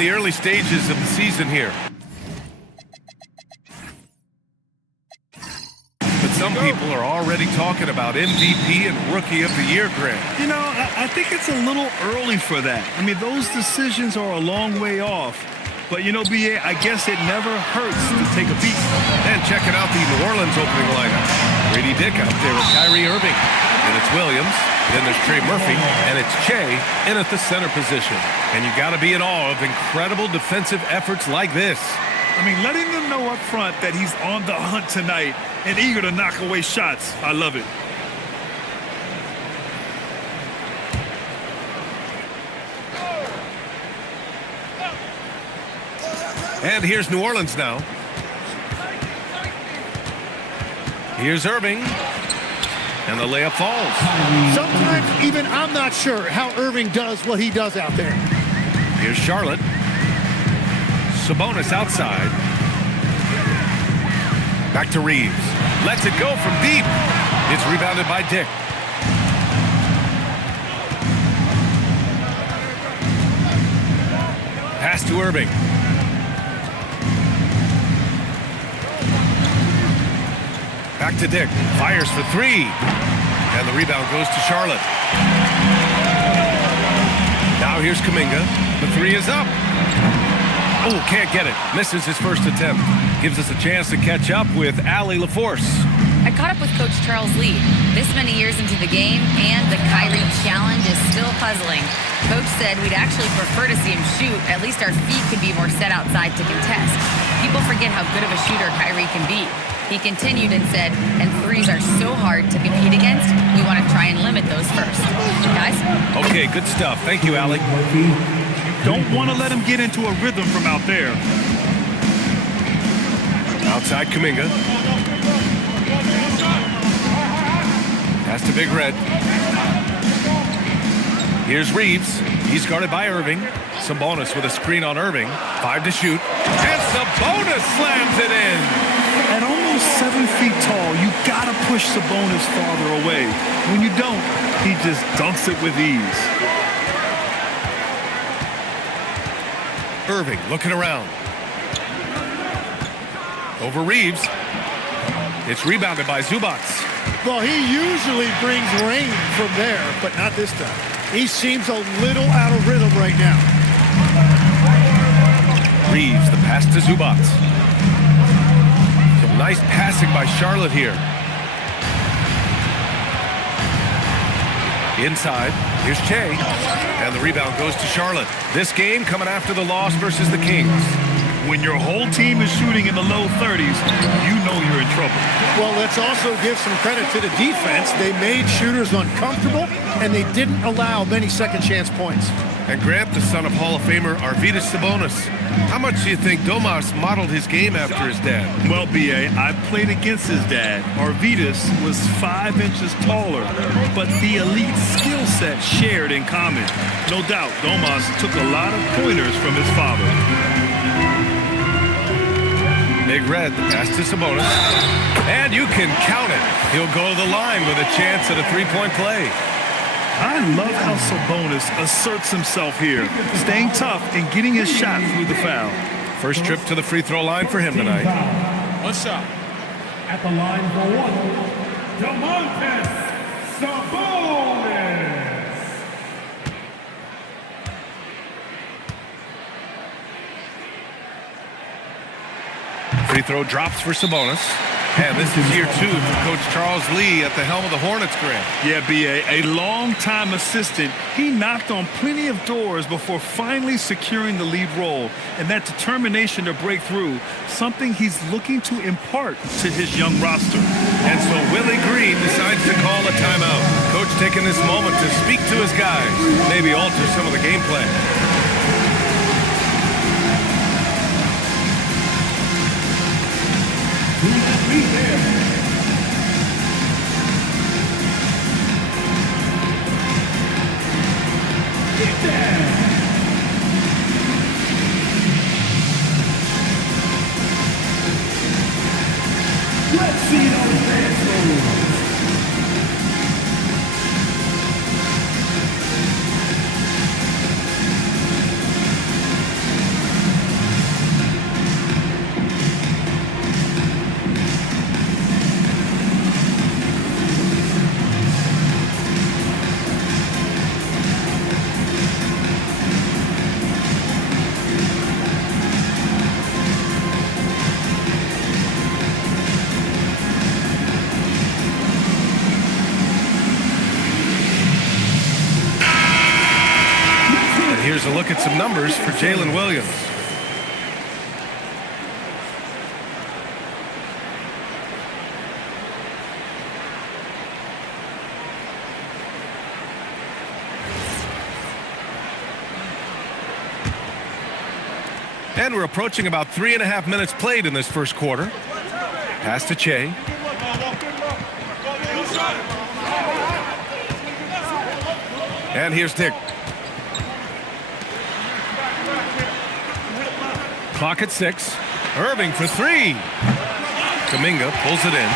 in the early stages of the season here. But some people are already talking about MVP and Rookie of the Year, Grant. You know, I think it's a little early for that. I mean, those decisions are a long way off. But, you know, B.A., I guess it never hurts to take a peek. And checking out the New Orleans opening lineup. Grady Dick out there with Kyrie Irving. And it's Williams. Then there's Trey Murphy. And it's Che in at the center position. And you got to be in awe of incredible defensive efforts like this. I mean, letting them know up front that he's on the hunt tonight and eager to knock away shots. I love it. And here's New Orleans now. Here's Irving. And the layup falls. Sometimes even I'm not sure how Irving does what he does out there. Here's Charlotte. Sabonis outside. Back to Reeves. Lets it go from deep. It's rebounded by Dick. Pass to Irving. Back to Dick. Fires for three. And the rebound goes to Charlotte. Now here's Kuminga. The three is up. Oh, can't get it. Misses his first attempt. Gives us a chance to catch up with Allie LaForce. I caught up with Coach Charles Lee. This many years into the game, and the Kyrie challenge is still puzzling. Coach said we'd actually prefer to see him shoot. At least our feet could be more set outside to contest. People forget how good of a shooter Kyrie can be. He continued and said, and threes are so hard to compete against, we want to try and limit those first. Guys? Okay, good stuff. Thank you, Allie. Don't want to let him get into a rhythm from out there. Outside Kuminga. Pass to Big Red. Here's Reeves. He's guarded by Irving. Sabonis with a screen on Irving. 5 to shoot. And Sabonis slams it in. At almost 7 feet tall, you gotta push Sabonis farther away. When you don't, he just dunks it with ease. Irving looking around. Over Reeves. It's rebounded by Zubac. Well, he usually brings rain from there, but not this time. He seems a little out of rhythm right now. Reeves, the pass to Zubac. Some nice passing by Charlotte here. Inside, here's Che. And the rebound goes to Charlotte. This game coming after the loss versus the Kings. When your whole team is shooting in the low 30s, you know you're in trouble. Well, let's also give some credit to the defense. They made shooters uncomfortable, and they didn't allow many second chance points. And Grant, the son of Hall of Famer Arvydas Sabonis. How much do you think Domas modeled his game after his dad? Well, B.A., I played against his dad. Arvydas was 5 inches taller, but the elite skill set shared in common. No doubt, Domas took a lot of pointers from his father. Big Red, the pass to Sabonis. And you can count it. He'll go to the line with a chance at a three-point play. I love how Sabonis asserts himself here, staying tough and getting his shot through the foul. First trip to the free throw line for him tonight. One shot. At the line for one, Domantas Sabonis. Free throw drops for Sabonis. And this is year 2 for Coach Charles Lee at the helm of the Hornets, Grant. Yeah, B.A., a long-time assistant. He knocked on plenty of doors before finally securing the lead role. And that determination to break through, something he's looking to impart to his young roster. And so Willie Green decides to call a timeout. Coach taking this moment to speak to his guys, maybe alter some of the game plan. Let's see those dance moves. Here's a look at some numbers for Jalen Williams. And we're approaching about 3.5 minutes played in this first quarter. Pass to Che. And here's Dick. Clock at 6. Irving for 3. Kuminga pulls it in.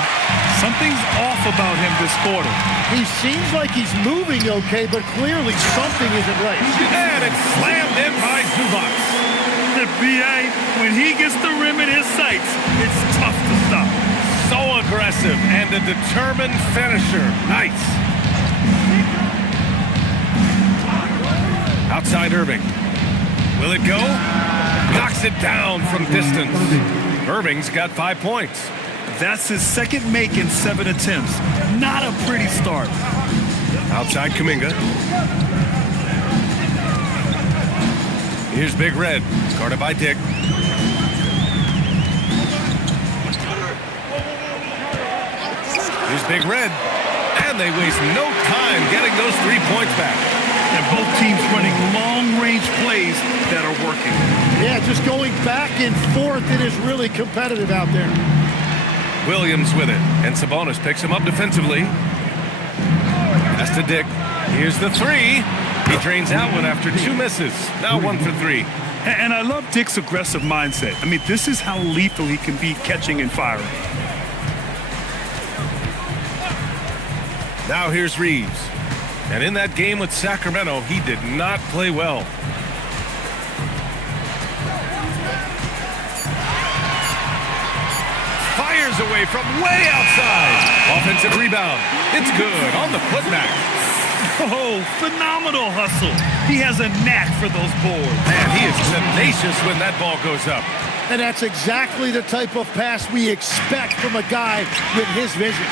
Something's off about him this quarter. He seems like he's moving okay, but clearly something isn't right. And it's slammed in by Zubac. The BA, when he gets the rim in his sights, it's tough to stop. So aggressive and a determined finisher. Nice. Outside Irving. Will it go? Knocks it down from distance. Irving's got 5 points. That's his second make in 7 attempts. Not a pretty start. Outside Kuminga. Here's Big Red. Guarded by Dick. Here's Big Red. And they waste no time getting those 3 points back. And both teams running long-range plays that are working. Yeah, just going back and forth. It is really competitive out there. Williams with it. And Sabonis picks him up defensively. Pass to Dick. Here's the 3. He drains that one after 2 misses. Now 1 for 3. And I love Dick's aggressive mindset. I mean, this is how lethal he can be catching and firing. Now here's Reeves. And in that game with Sacramento, he did not play well. Fires away from way outside. Offensive rebound. It's good on the putback. Oh, phenomenal hustle. He has a knack for those boards. And he is tenacious when that ball goes up. And that's exactly the type of pass we expect from a guy with his vision.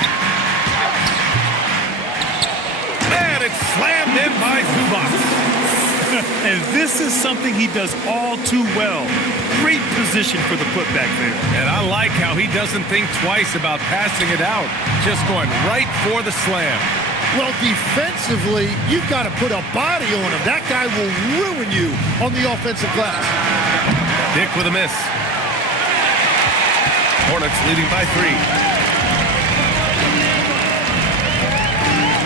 And it's slammed in by Zubac. And this is something he does all too well. Great position for the putback there. And I like how he doesn't think twice about passing it out. Just going right for the slam. Well, defensively, you've got to put a body on him. That guy will ruin you on the offensive glass. Dick with a miss. Hornets leading by 3.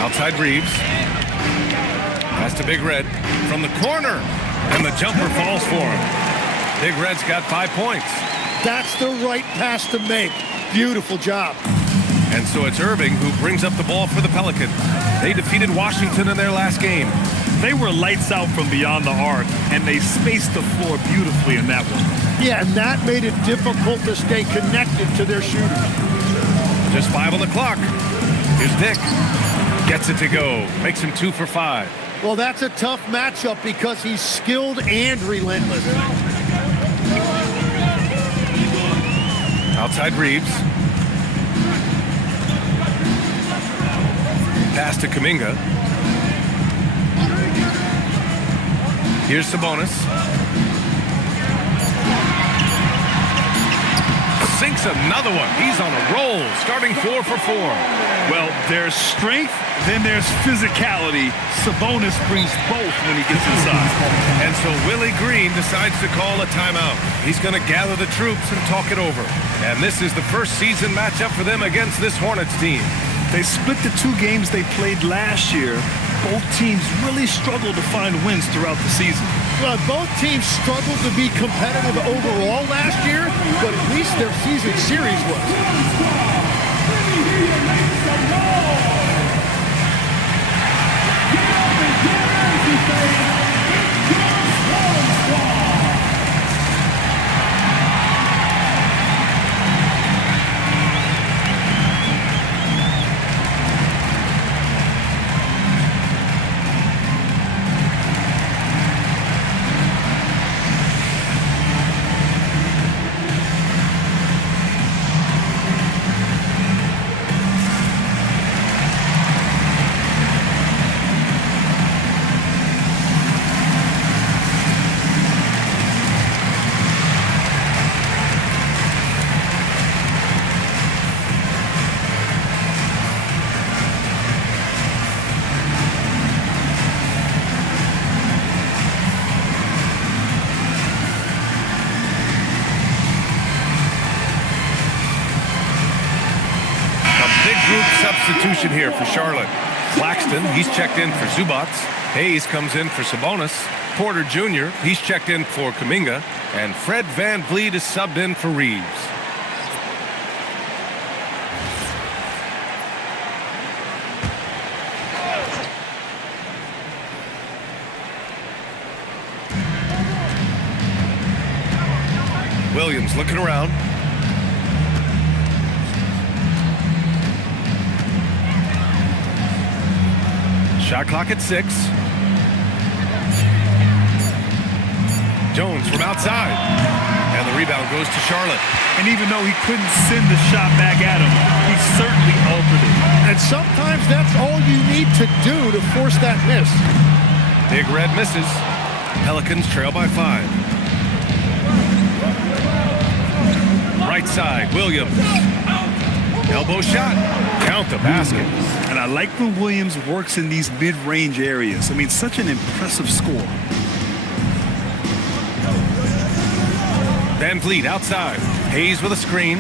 Outside Reeves. Pass to Big Red from the corner. And the jumper falls for him. Big Red's got 5 points. That's the right pass to make. Beautiful job. And so it's Irving who brings up the ball for the Pelicans. They defeated Washington in their last game. They were lights out from beyond the arc, and they spaced the floor beautifully in that one. Yeah, and that made it difficult to stay connected to their shooters. Just 5 on the clock. Here's Dick. Gets it to go. Makes him 2 for 5. Well, that's a tough matchup because he's skilled and relentless. Outside Reeves. Pass to Kuminga. Here's Sabonis. Sinks another one. He's on a roll, starting 4 for 4. Well, there's strength, then there's physicality. Sabonis brings both when he gets inside. And so Willie Green decides to call a timeout. He's going to gather the troops and talk it over. And this is the first season matchup for them against this Hornets team. They split the 2 games they played last year. Both teams really struggled to find wins throughout the season. Well, both teams struggled to be competitive overall last year, but at least their season series was. substitution here for Charlotte. Claxton, he's checked in for Zubats. Hayes comes in for Sabonis. Porter Jr., he's checked in for Kuminga. And Fred VanVleet is subbed in for Reeves. Williams looking around. Shot clock at 6. Jones from outside. And the rebound goes to Charlotte. And even though he couldn't send the shot back at him, he certainly altered it. And sometimes that's all you need to do to force that miss. Big Red misses. Pelicans trail by 5. Right side, Williams. Elbow shot. Count the basket. And I like when Williams works in these mid-range areas. I mean, such an impressive score. VanVleet outside. Hayes with a screen.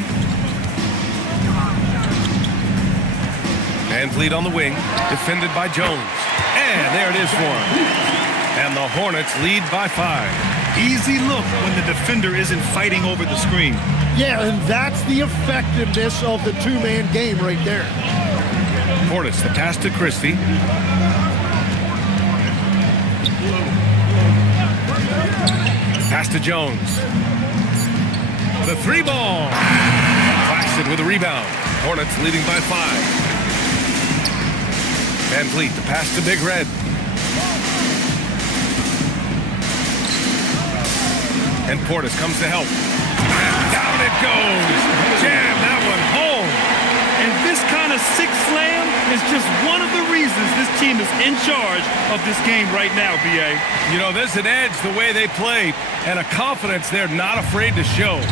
VanVleet on the wing. Defended by Jones. And there it is for him. And the Hornets lead by 5. Easy look when the defender isn't fighting over the screen. Yeah, and that's the effectiveness of the two-man game right there. Portis, the pass to Christie. Pass to Jones. The 3-ball. Claxton with a rebound. Hornets leading by 5. VanVleet, the pass to Big Red. And Portis comes to help. And down it goes. Jam that one home. And this kind of six slam is just one of the reasons this team is in charge of this game right now, B.A. You know, there's an edge the way they play and a confidence they're not afraid to show.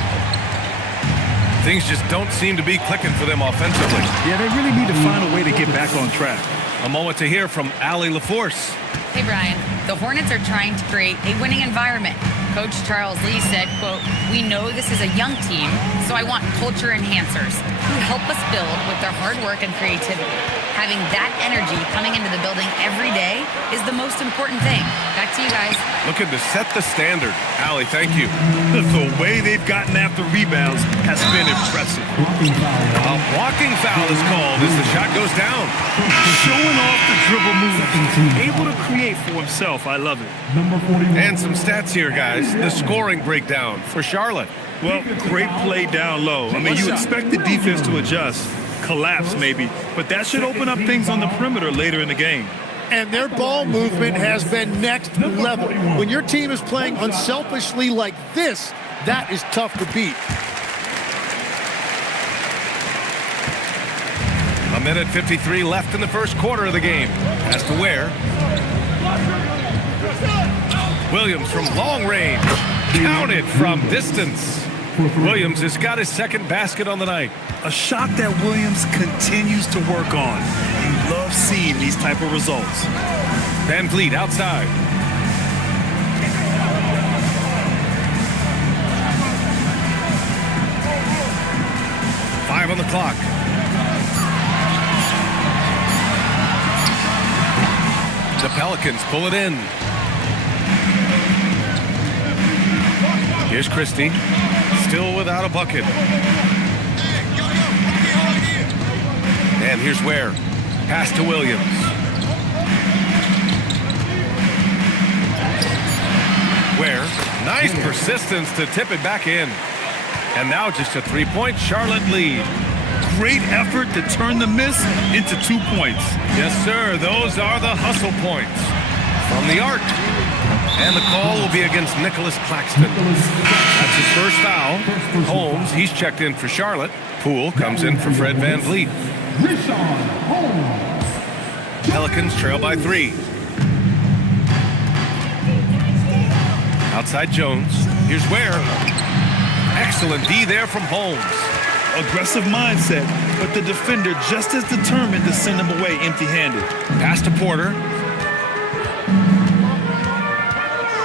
Things just don't seem to be clicking for them offensively. Yeah, they really need to find a way to get back on track. A moment to hear from Allie LaForce. Hey, Brian. The Hornets are trying to create a winning environment. Coach Charles Lee said, quote, "We know this is a young team, so I want culture enhancers who help us build with their hard work and creativity. Having that energy coming into the building every day is the most important thing." Back to you guys. Looking to set the standard. Allie, thank you. The way they've gotten after rebounds has been impressive. A blocking foul is called as the shot goes down. Showing off the dribble move. Able to create for himself. I love it. And some stats here, guys. The scoring breakdown for Charlotte. Well, great play down low. I mean, you expect the defense to adjust, collapse maybe, but that should open up things on the perimeter later in the game. And their ball movement has been next level. When your team is playing unselfishly like this, that is tough to beat. A minute 53 left in the first quarter of the game. As to where. Williams from long range. Counted from distance. Williams has got his second basket on the night. A shot that Williams continues to work on. You love seeing these type of results. VanVleet outside. Five on the clock. The Pelicans pull it in. Here's Christie, still without a bucket. And here's Ware. Pass to Williams. Ware, nice persistence to tip it back in. And now just a three-point Charlotte lead. Great effort to turn the miss into 2 points. Yes, sir. Those are the hustle points from the arc. And the call will be against Nicholas Claxton. That's his first foul. Holmes, he's checked in for Charlotte. Poole comes in for Fred VanVleet. Pelicans trail by 3. Outside Jones. Here's Ware. Excellent D there from Holmes. Aggressive mindset, but the defender just as determined to send him away empty-handed. Pass to Porter.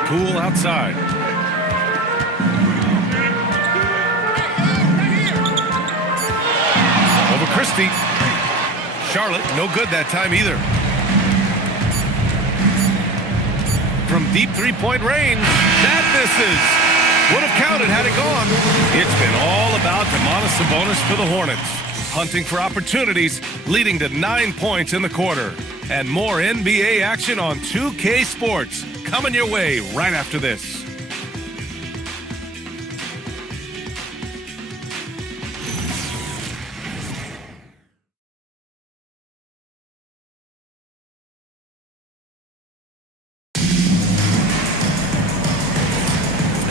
Poole outside. Over Christie. Charlotte, no good that time either. From deep three-point range, that misses. Would have counted had it gone. It's been all about Domantas Sabonis for the Hornets. Hunting for opportunities, leading to 9 points in the quarter. And more NBA action on 2K Sports. Coming your way right after this.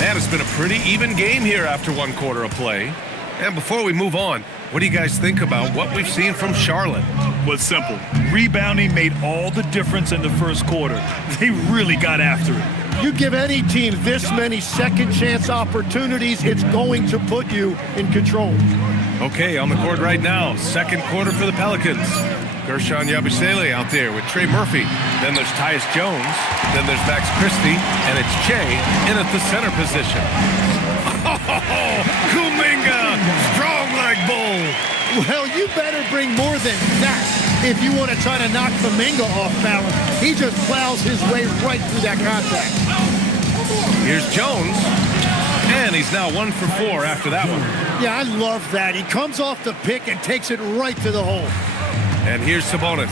And it's been a pretty even game here after 1 quarter of play. And before we move on, what do you guys think about what we've seen from Charlotte? Well, it's simple. Rebounding made all the difference in the first quarter. They really got after it. You give any team this many second chance opportunities, it's going to put you in control. Okay, on the court right now, second quarter for the Pelicans. Gershon Yabusele out there with Trey Murphy. Then there's Tyus Jones. Then there's Max Christie. And it's Che in at the center position. Oh, Kuminga! Strong leg bull! Well, you better bring more than that if you want to try to knock Kuminga off balance. He just plows his way right through that contact. Here's Jones. And he's now 1 for 4 after that one. Yeah, I love that. He comes off the pick and takes it right to the hole. And here's Sabonis.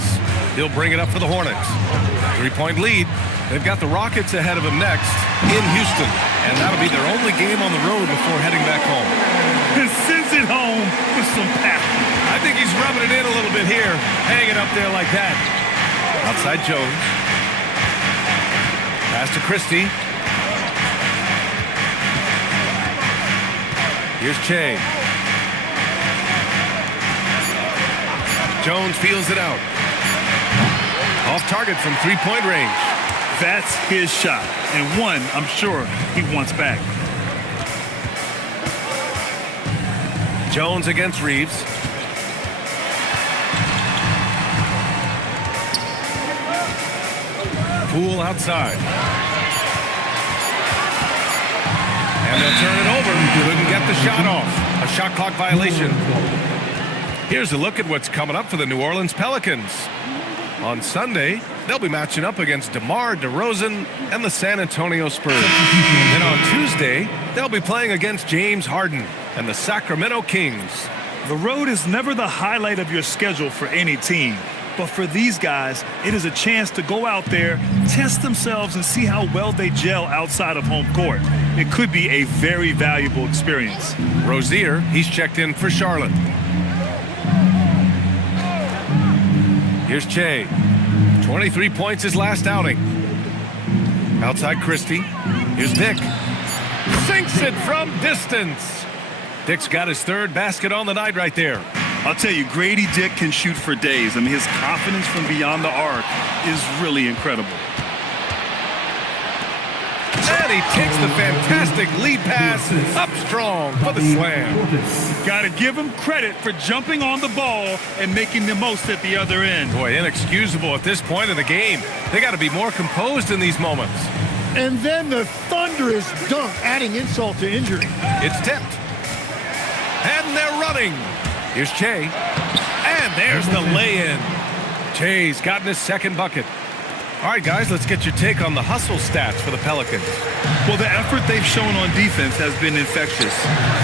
He'll bring it up for the Hornets. 3-point lead. They've got the Rockets ahead of them next in Houston. And that'll be their only game on the road before heading back home. And sends it home with some pep. I think he's rubbing it in a little bit here. Hanging up there like that. Outside Jones. Pass to Christie. Here's Che. Jones feels it out. Off target from 3-point range. That's his shot. And one, I'm sure, he wants back. Jones against Reeves. Poole outside. And they'll turn it over. Couldn't get the shot off. A shot clock violation. Here's a look at what's coming up for the New Orleans Pelicans. On Sunday, they'll be matching up against DeMar DeRozan and the San Antonio Spurs. Then on Tuesday, they'll be playing against James Harden and the Sacramento Kings. The road is never the highlight of your schedule for any team. But for these guys, it is a chance to go out there, test themselves, and see how well they gel outside of home court. It could be a very valuable experience. Rozier, he's checked in for Charlotte. Here's Che. 23 points his last outing. Outside Christie. Here's Dick. Sinks it from distance. Dick's got his third basket on the night right there. I'll tell you, Grady Dick can shoot for days. I mean, his confidence from beyond the arc is really incredible. And he takes the fantastic lead pass up strong for the slam. Got to give him credit for jumping on the ball and making the most at the other end. Boy, inexcusable at this point of the game. They got to be more composed in these moments. And then the thunderous dunk, adding insult to injury. It's tipped. And they're running. Here's Che. And there's the lay-in. Che's gotten his second bucket. All right, guys, let's get your take on the hustle stats for the Pelicans. Well, the effort they've shown on defense has been infectious.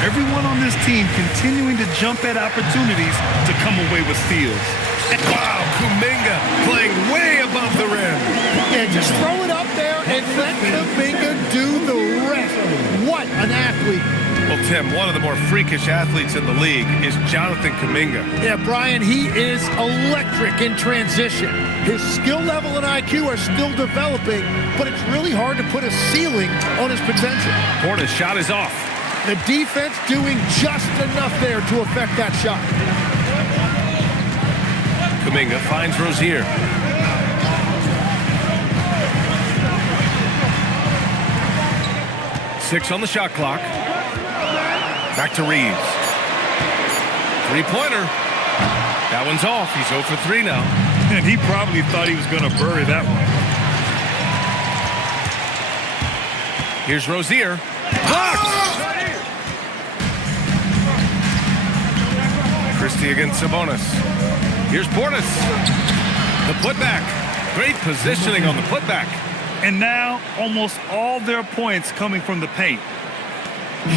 Everyone on this team continuing to jump at opportunities to come away with steals. Wow, Kuminga playing way above the rim. Yeah, just throw it up there and let Kuminga do the rest. What an athlete. Well, Tim, one of the more freakish athletes in the league is Jonathan Kuminga. Yeah, Brian, he is electric in transition. His skill level and IQ are still developing, but it's really hard to put a ceiling on his potential. Porter's shot is off. The defense doing just enough there to affect that shot. Kuminga finds Rozier. Six on the shot clock. Back to Reeves. Three-pointer. That one's off. He's 0 for 3 now. And he probably thought he was going to bury that one. Here's Rozier. Blocked! Christie against Sabonis. Here's Portis. The putback. Great positioning on the putback. And now, almost all their points coming from the paint.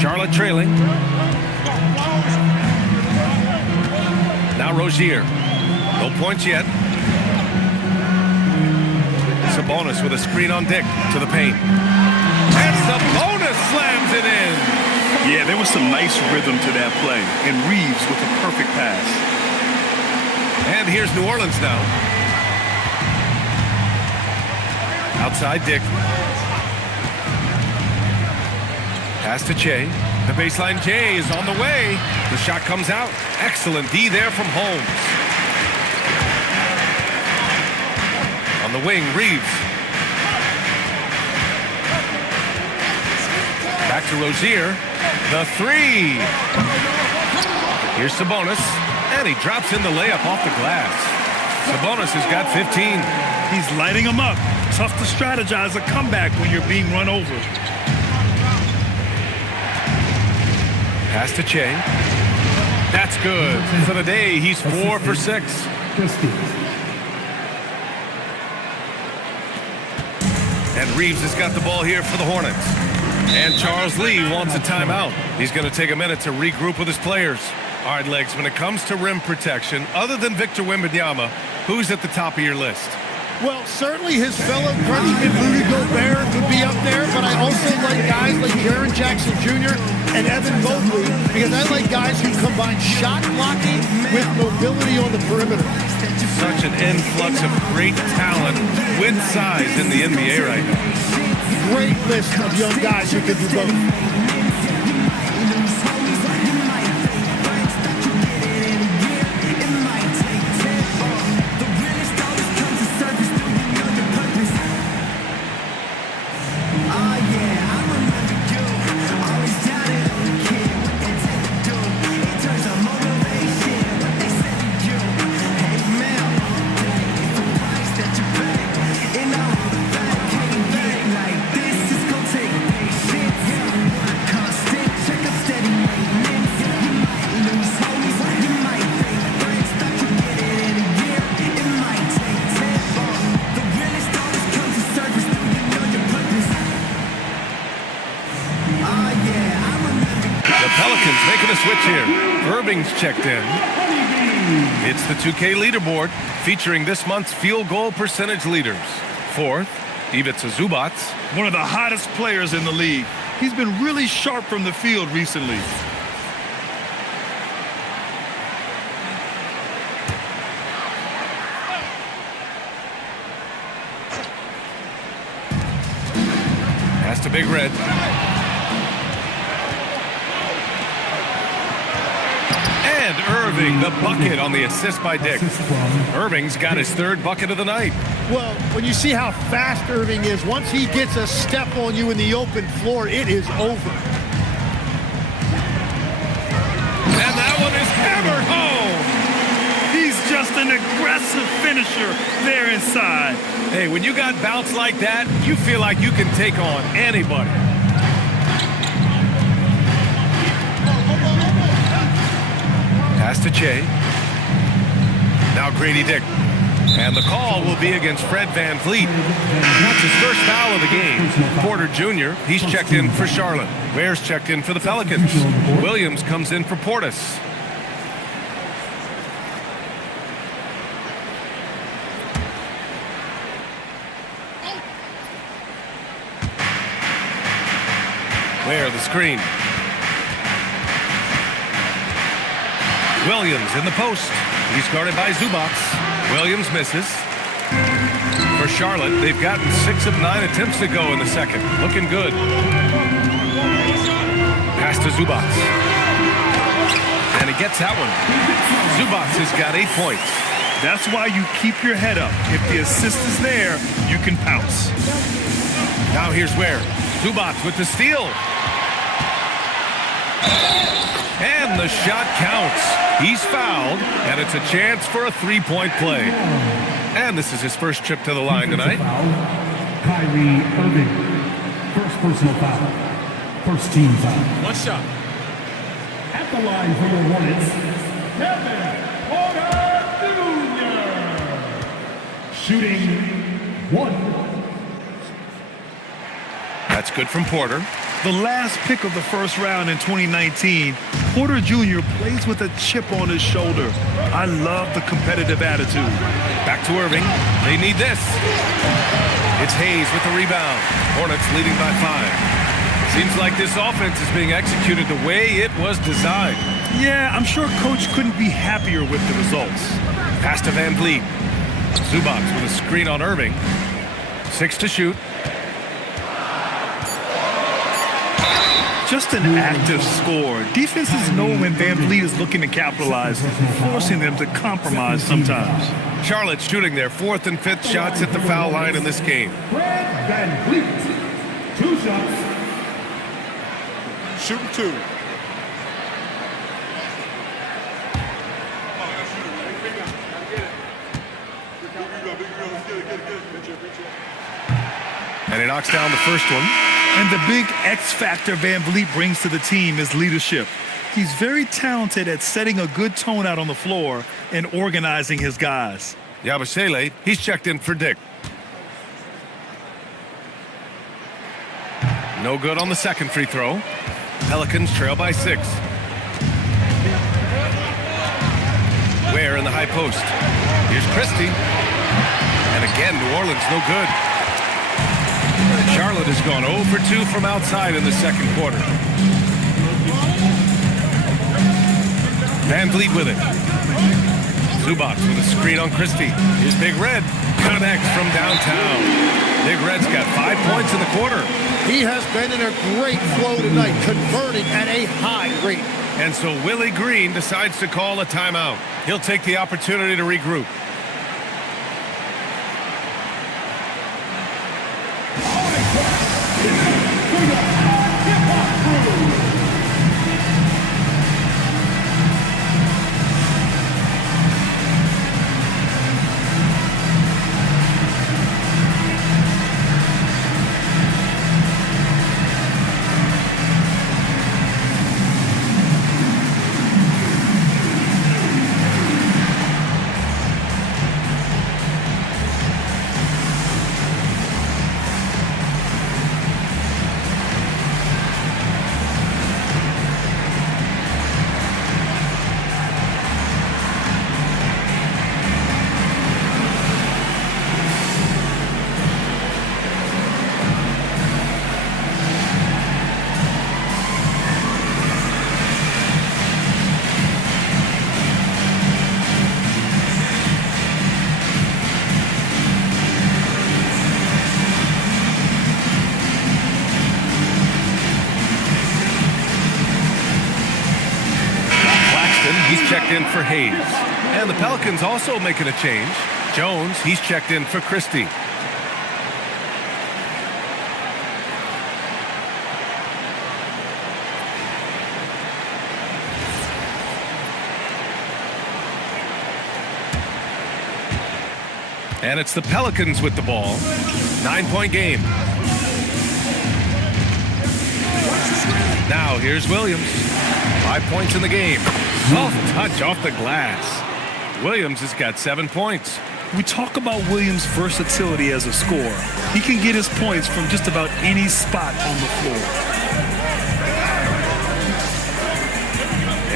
Charlotte trailing. Now Rozier. No points yet. Sabonis with a screen on Dick to the paint. And Sabonis slams it in. Yeah, there was some nice rhythm to that play. And Reeves with a perfect pass. And here's New Orleans now. Outside Dick. Pass to Che. The baseline J is on the way. The shot comes out. Excellent D there from Holmes. On the wing, Reeves. Back to Rozier. The three. Here's Sabonis. And he drops in the layup off the glass. Sabonis has got 15. He's lighting them up. Tough to strategize a comeback when you're being run over. Pass to Che. That's good. For the day, he's 4 for 6. And Reeves has got the ball here for the Hornets. And Charles Lee wants a timeout. He's going to take a minute to regroup with his players. All right, Legs, when it comes to rim protection, other than Victor Wembanyama, who's at the top of your list? Well, certainly his fellow countryman Rudy Gobert would be up there, but I also like guys like Jaren Jackson Jr. and Evan Mobley because I like guys who combine shot blocking with mobility on the perimeter. Such an influx of great talent with size in the NBA right now. Great list of young guys who can do both. Pelicans making a switch here. Irving's checked in. It's the 2K leaderboard featuring this month's field goal percentage leaders. Fourth, Ivica Zubac. One of the hottest players in the league. He's been really sharp from the field recently. Pass to Big Red. And Irving, the bucket on the assist by Dick. Irving's got his third bucket of the night. Well, when you see how fast Irving is, once he gets a step on you in the open floor, it is over. And that one is hammered home. He's just an aggressive finisher there inside. Hey, when you got bounce like that, you feel like you can take on anybody. Pass to Che. Now Grady Dick. And the call will be against Fred VanVleet. That's his first foul of the game. Porter Jr., he's checked in for Charlotte. Ware's checked in for the Pelicans. Williams comes in for Portis. Ware, the screen. Williams in the post. He's guarded by Zubac. Williams misses. For Charlotte, they've gotten 6 of 9 attempts to go in the second. Looking good. Pass to Zubac. And he gets that one. Zubac has got 8 points. That's why you keep your head up. If the assist is there, you can pounce. Now here's Ware. Zubac with the steal. And the shot counts. He's fouled, and it's a chance for a three-point play. And this is his first trip to the line tonight. Kyrie Irving, first personal foul. First team foul. One shot. At the line for the Hornets, Kevin Porter Jr. Shooting 1. That's good from Porter. The last pick of the first round in 2019, Porter Jr. plays with a chip on his shoulder. I love the competitive attitude. Back to Irving. They need this. It's Hayes with the rebound. Hornets leading by 5. Seems like this offense is being executed the way it was designed. Yeah, I'm sure Coach couldn't be happier with the results. Pass to Van Vliet. Zubac with a screen on Irving. 6 to shoot. Just an active score. Defenses know when Van Vliet is looking to capitalize, forcing them to compromise sometimes. Charlotte shooting their 4th and 5th shots at the foul line in this game. Fred Van Vliet. 2 shots. Shooting 2. And he knocks down the first one. And the big X factor Van Vliet brings to the team is leadership. He's very talented at setting a good tone out on the floor and organizing his guys. Yabusele, he's checked in for Dick. No good on the second free throw. Pelicans trail by 6. Ware in the high post. Here's Christie. And again, New Orleans no good. Charlotte has gone 0 for 2 from outside in the second quarter. Van Vliet with it. Zubac with a screen on Christie. Here's Big Red. Connects from downtown. Big Red's got 5 points in the quarter. He has been in a great flow tonight, converting at a high rate. And so Willie Green decides to call a timeout. He'll take the opportunity to regroup. He's checked in for Hayes. And the Pelicans also making a change. Jones, he's checked in for Christie. And it's the Pelicans with the ball. 9-point game. Now here's Williams. 5 points in the game. Soft touch off the glass. Williams has got 7 points. We talk about Williams' versatility as a scorer. He can get his points from just about any spot on the floor.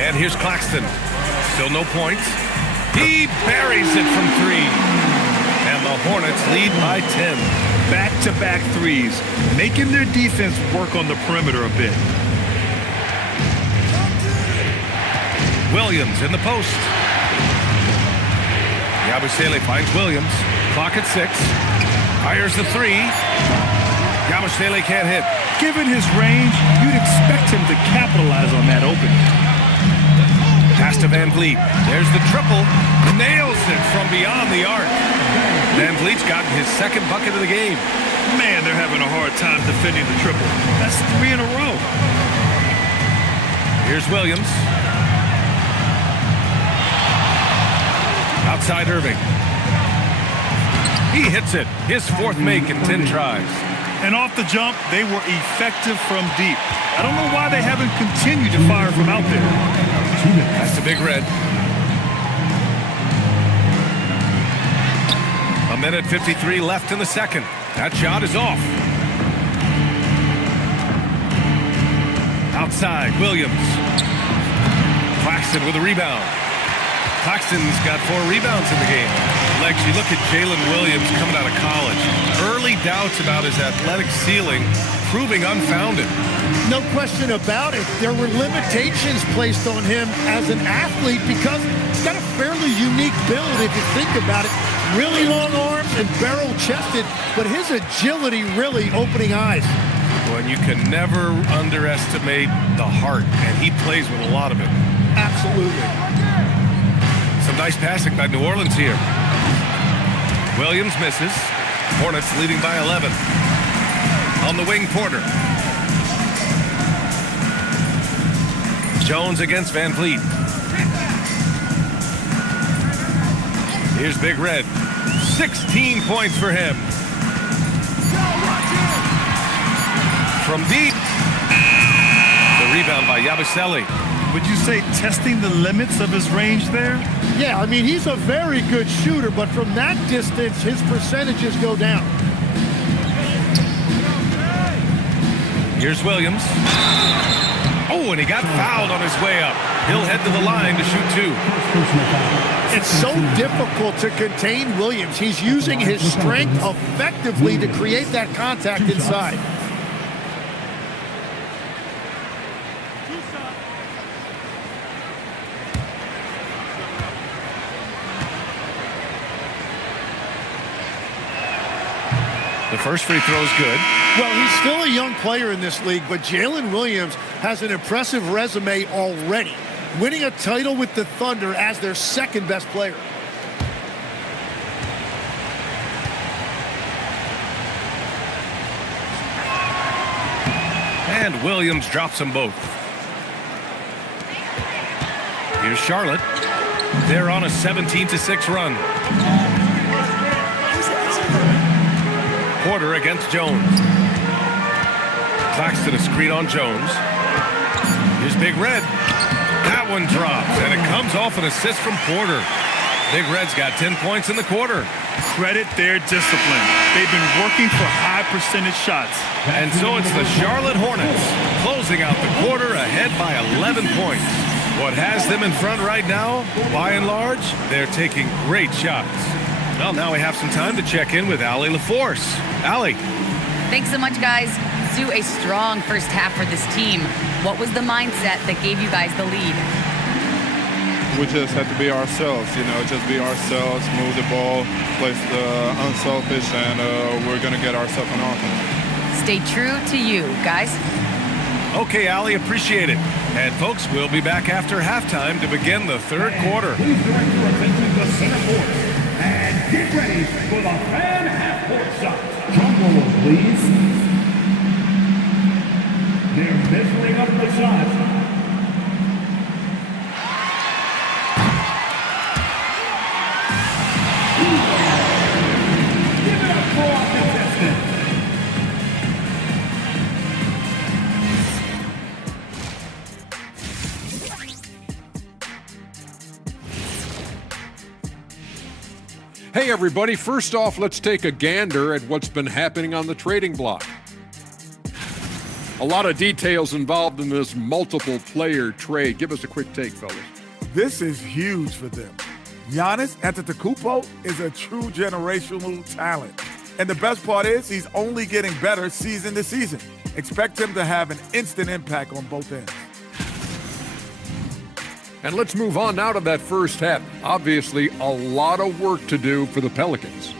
And here's Claxton. Still no points. He buries it from 3. And the Hornets lead by 10. Back-to-back threes, making their defense work on the perimeter a bit. Williams in the post. Yabusele finds Williams. Clock at 6. Fires the 3. Yabusele can't hit. Given his range, you'd expect him to capitalize on that opening. Pass to Van Vliet. There's the triple. Nails it from beyond the arc. Van Vliet's gotten his second bucket of the game. Man, they're having a hard time defending the triple. That's 3 in a row. Here's Williams. Outside Irving. He hits it. His 4th make in 10 tries. And off the jump, they were effective from deep. I don't know why they haven't continued to fire from out there. That's a Big Red. A minute 53 left in the second. That shot is off. Outside, Williams. Claxton with a rebound. Claxton's got 4 rebounds in the game. Lex, you look at Jalen Williams coming out of college. Early doubts about his athletic ceiling proving unfounded. No question about it. There were limitations placed on him as an athlete because he's got a fairly unique build if you think about it. Really long arms and barrel-chested, but his agility really opening eyes. Well, you can never underestimate the heart, and he plays with a lot of it. Absolutely. Some nice passing by New Orleans here. Williams misses. Hornets leading by 11. On the wing, Porter. Jones against Van Vliet. Here's Big Red. 16 points for him. From deep. The rebound by Yabusele. Would you say testing the limits of his range there? Yeah, I mean, he's a very good shooter, but from that distance, his percentages go down. Here's Williams. Oh, and he got fouled on his way up. He'll head to the line to shoot 2. It's so difficult to contain Williams. He's using his strength effectively to create that contact inside. The first free throw is good. Well, he's still a young player in this league, but Jalen Williams has an impressive resume already, winning a title with the Thunder as their second best player. And Williams drops them both. Here's Charlotte. They're on a 17-6 run. Porter against Jones. Claxton a screen on Jones. Here's Big Red. That one drops, and it comes off an assist from Porter. Big Red's got 10 points in the quarter. Credit their discipline. They've been working for high percentage shots. And so it's the Charlotte Hornets closing out the quarter ahead by 11 points. What has them in front right now, by and large, they're taking great shots. Well, now we have some time to check in with Allie LaForce. Allie. Thanks so much, guys. Sue, a strong first half for this team. What was the mindset that gave you guys the lead? We just have to be ourselves, just be ourselves, move the ball, play unselfish, and we're going to get ourselves an offense. Stay true to you, guys. Okay, Allie, appreciate it. And folks, we'll be back after halftime to begin the third quarter. Please direct your attention to center court and get ready for the fan half-court shot. Drum roll, please. They're measuring up the shot. Give it up for our contestant. Hey everybody, first off, let's take a gander at what's been happening on the trading block. A lot of details involved in this multiple player trade. Give us a quick take, fellas. This is huge for them. Giannis Antetokounmpo is a true generational talent. And the best part is he's only getting better season to season. Expect him to have an instant impact on both ends. And let's move on now to that first half. Obviously, a lot of work to do for the Pelicans.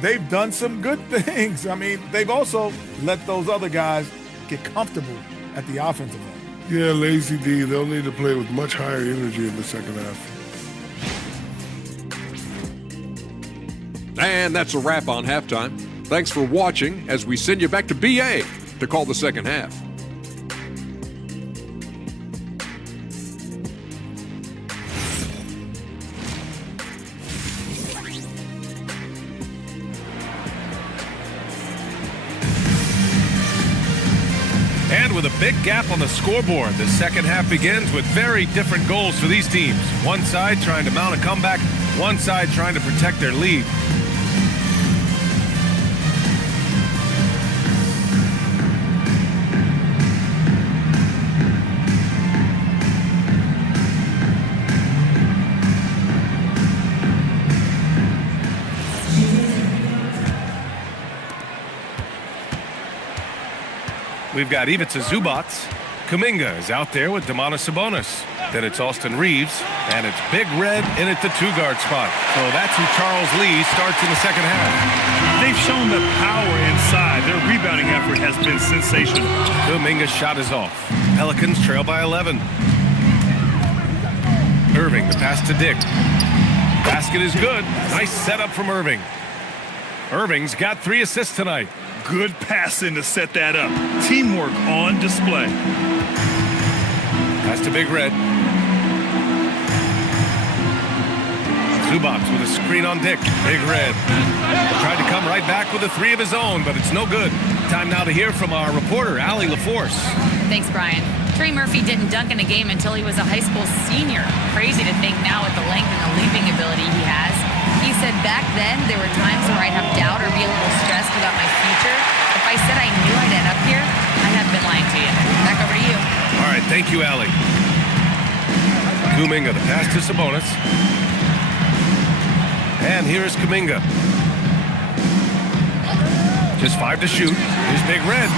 They've done some good things. I mean, they've also let those other guys get comfortable at the offensive end. Yeah, Lazy D, they'll need to play with much higher energy in the second half. And that's a wrap on halftime. Thanks for watching as we send you back to BA to call the second half. And with a big gap on the scoreboard, the second half begins with very different goals for these teams. One side trying to mount a comeback, one side trying to protect their lead. We've got Ivica Zubac. Kuminga is out there with Domantas Sabonis. Then it's Austin Reeves, and it's Big Red in at the 2-guard spot. So that's who Charles Lee starts in the second half. They've shown the power inside. Their rebounding effort has been sensational. Kuminga's shot is off. Pelicans trail by 11. Irving, the pass to Dick. Basket is good. Nice setup from Irving. Irving's got 3 assists tonight. Good passing to set that up. Teamwork on display. Pass to Big Red. Zubac with a screen on Dick. Big Red tried to come right back with a 3 of his own, but it's no good. Time now to hear from our reporter, Allie LaForce. Thanks, Brian. Trey Murphy didn't dunk in a game until he was a high school senior. Crazy to think now with the length and the leaping ability he has. He said back then there were times where I'd have doubt or be a little stressed about my future. If I said I knew I'd end up here, I haven't been lying to you. Back over to you. All right, thank you, Allie. Kuminga, the pass to Sabonis. And here's Kuminga. Just 5 to shoot. Here's Big Red.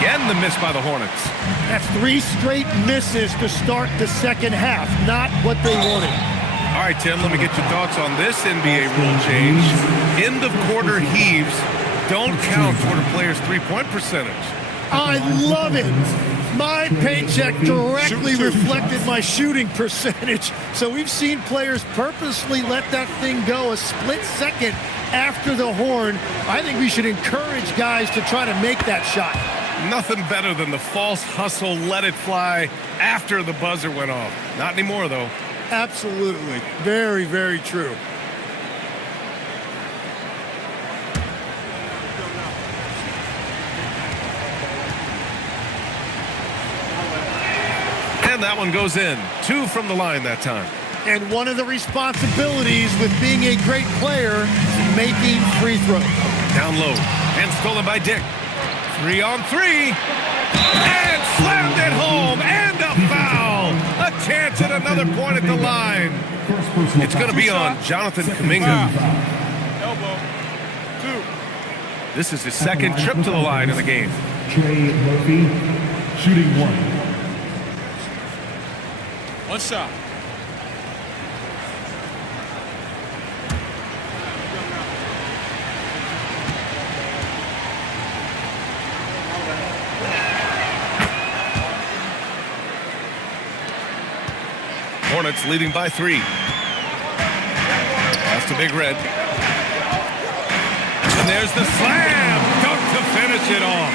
Again, the miss by the Hornets. That's 3 straight misses to start the second half. Not what they wanted. All right, Tim, let me get your thoughts on this NBA rule change. End of quarter heaves don't count toward a player's three-point percentage. I love it. My paycheck directly reflected my shooting percentage. So we've seen players purposely let that thing go a split second after the horn. I think we should encourage guys to try to make that shot. Nothing better than the false hustle, let it fly after the buzzer went off. Not anymore, though. Absolutely. Very, very true. And that one goes in. 2 from the line that time. And one of the responsibilities with being a great player is making free throws. Down low. And stolen by Dick. 3 on 3. And slammed it home. And a foul. A chance at another point at the line. It's going to be on Jonathan Kuminga. Elbow. 2. This is his second trip to the line in the game. Trey Murphy, shooting 1. 1 shot. Hornets leading by 3. That's to Big Red. And there's the slam. Dunk to finish it off.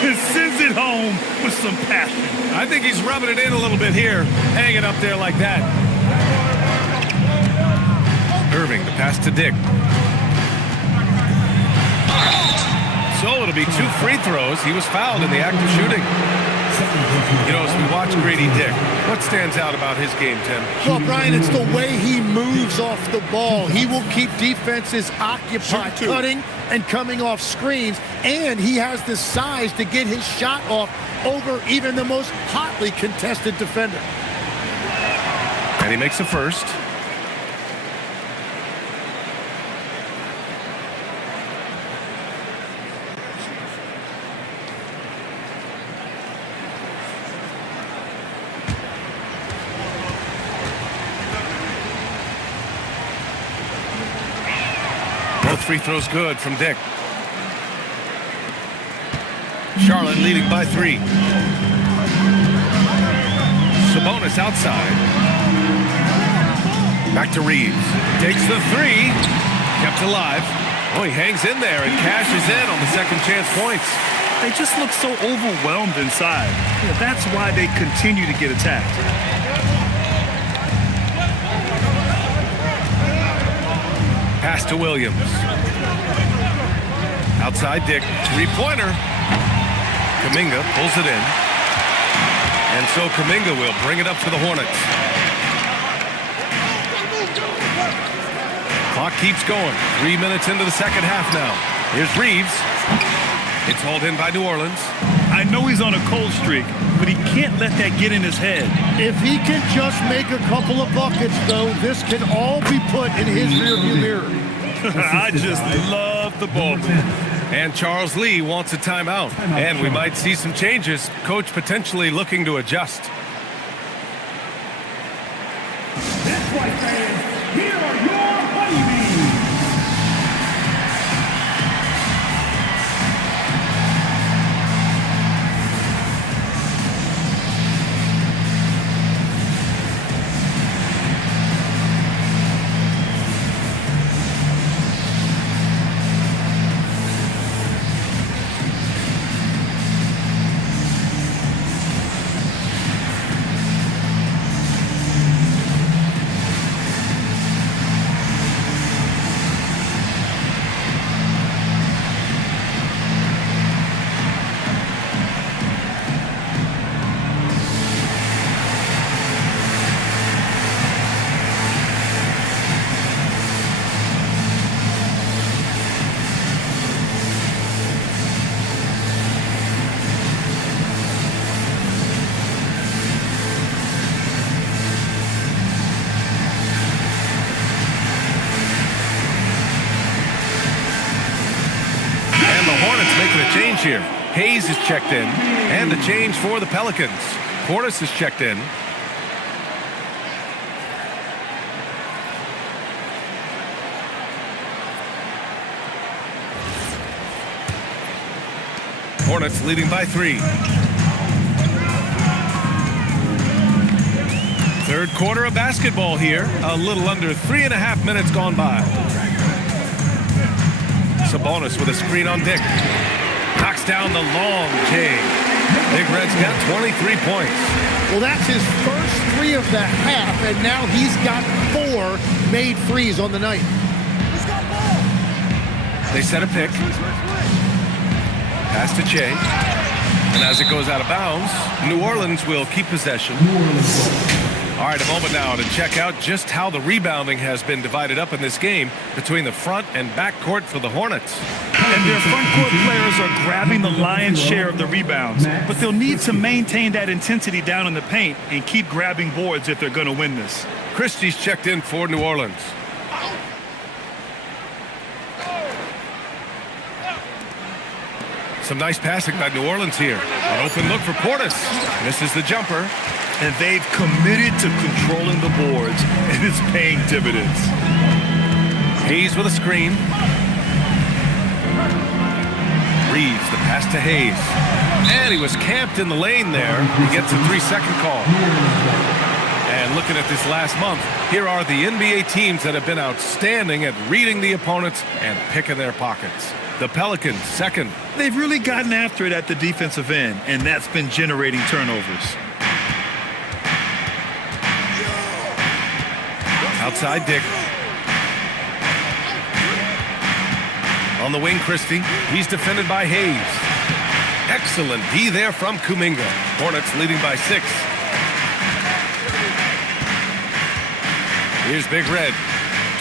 He sends it home with some passion. I think he's rubbing it in a little bit here. Hanging up there like that. Irving, the pass to Dick. So it'll be 2 free throws. He was fouled in the act of shooting. You know, as we watch Grady Dick, what stands out about his game, Tim? Well, Brian, it's the way he moves off the ball. He will keep defenses occupied, cutting and coming off screens, and he has the size to get his shot off over even the most hotly contested defender. And he makes the first. Both free throws good from Dick. Charlotte leading by 3. Sabonis outside. Back to Reeves. Takes the 3. Kept alive. Oh, he hangs in there and cashes in on the second chance points. They just look so overwhelmed inside. Yeah, that's why they continue to get attacked. Pass to Williams. Outside Dick. 3-pointer. Kuminga pulls it in. And so Kuminga will bring it up for the Hornets. Clock keeps going. 3 minutes into the second half now. Here's Reeves. It's hauled in by New Orleans. I know he's on a cold streak, but he can't let that get in his head. If he can just make a couple of buckets, though, this can all be put in his rearview mirror. I just love the ball. And Charles Lee wants a timeout. And we might see some changes. Coach potentially looking to adjust. That's right, fans. Here are your honeybees. Change here. Hayes is checked in, and a change for the Pelicans. Portis is checked in. Hornets leading by 3. Third quarter of basketball here. A little under 3.5 minutes gone by. Sabonis with a screen on Dick. Knocks down the long J. Big Red's got 23 points. Well, that's his first 3 of the half, and now he's got 4 made threes on the night. They set a pick. Pass to Che. And as it goes out of bounds, New Orleans will keep possession. All right, a moment now to check out just how the rebounding has been divided up in this game between the front and back court for the Hornets. And their front court players are grabbing the lion's share of the rebounds, but they'll need to maintain that intensity down in the paint and keep grabbing boards if they're going to win this. Christie's checked in for New Orleans. Some nice passing by New Orleans here. An open look for Portis. Misses the jumper. And they've committed to controlling the boards, and it's paying dividends. Hayes with a screen. Reeves, the pass to Hayes. And he was camped in the lane there. He gets a 3-second call. And looking at this last month, here are the NBA teams that have been outstanding at reading the opponents and picking their pockets. The Pelicans, second. They've really gotten after it at the defensive end, and that's been generating turnovers. Outside Dick. On the wing, Christie. He's defended by Hayes. Excellent D there from Kuminga. Hornets leading by 6. Here's Big Red.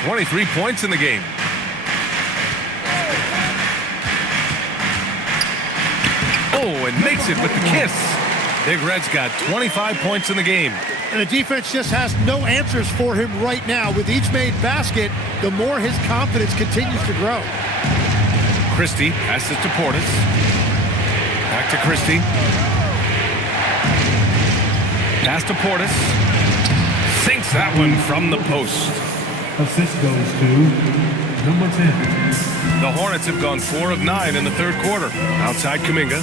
23 points in the game. Oh, and makes it with the kiss. Big Red's got 25 points in the game. And the defense just has no answers for him right now. With each made basket, the more his confidence continues to grow. Christie passes to Portis. Back to Christie. Pass to Portis. Sinks that one from the post. Assist goes to number 10. The Hornets have gone 4 of 9 in the third quarter. Outside Kuminga.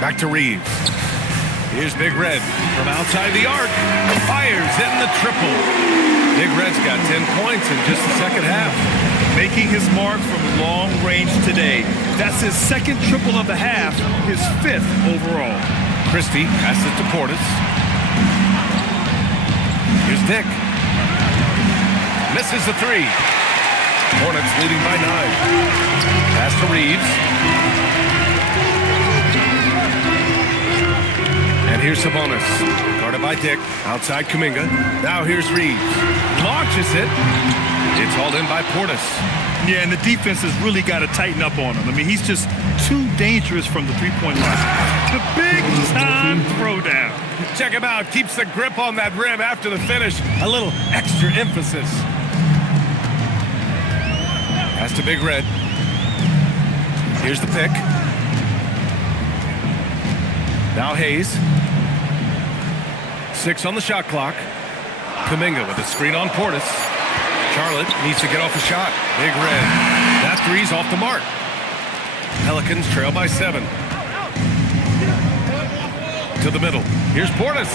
Back to Reeves. Here's Big Red from outside the arc. Fires in the triple. Big Red's got 10 points in just the second half. Making his mark from long range today. That's his second triple of the half, his 5th overall. Christie passes to Portis. Here's Dick. Misses the 3. Hornets leading by 9. Pass to Reeves. And here's Sabonis. Guarded by Dick. Outside Kuminga. Now here's Reeves. Launches it. It's hauled in by Portis. Yeah, and the defense has really got to tighten up on him. I mean, he's just too dangerous from the three-point line. The big-time throwdown. Check him out. Keeps the grip on that rim after the finish. A little extra emphasis. Pass to Big Red. Here's the pick. Now Hayes. 6 on the shot clock. Kuminga with a screen on Portis. Charlotte needs to get off a shot. Big Red. That three's off the mark. Pelicans trail by 7. To the middle. Here's Portis.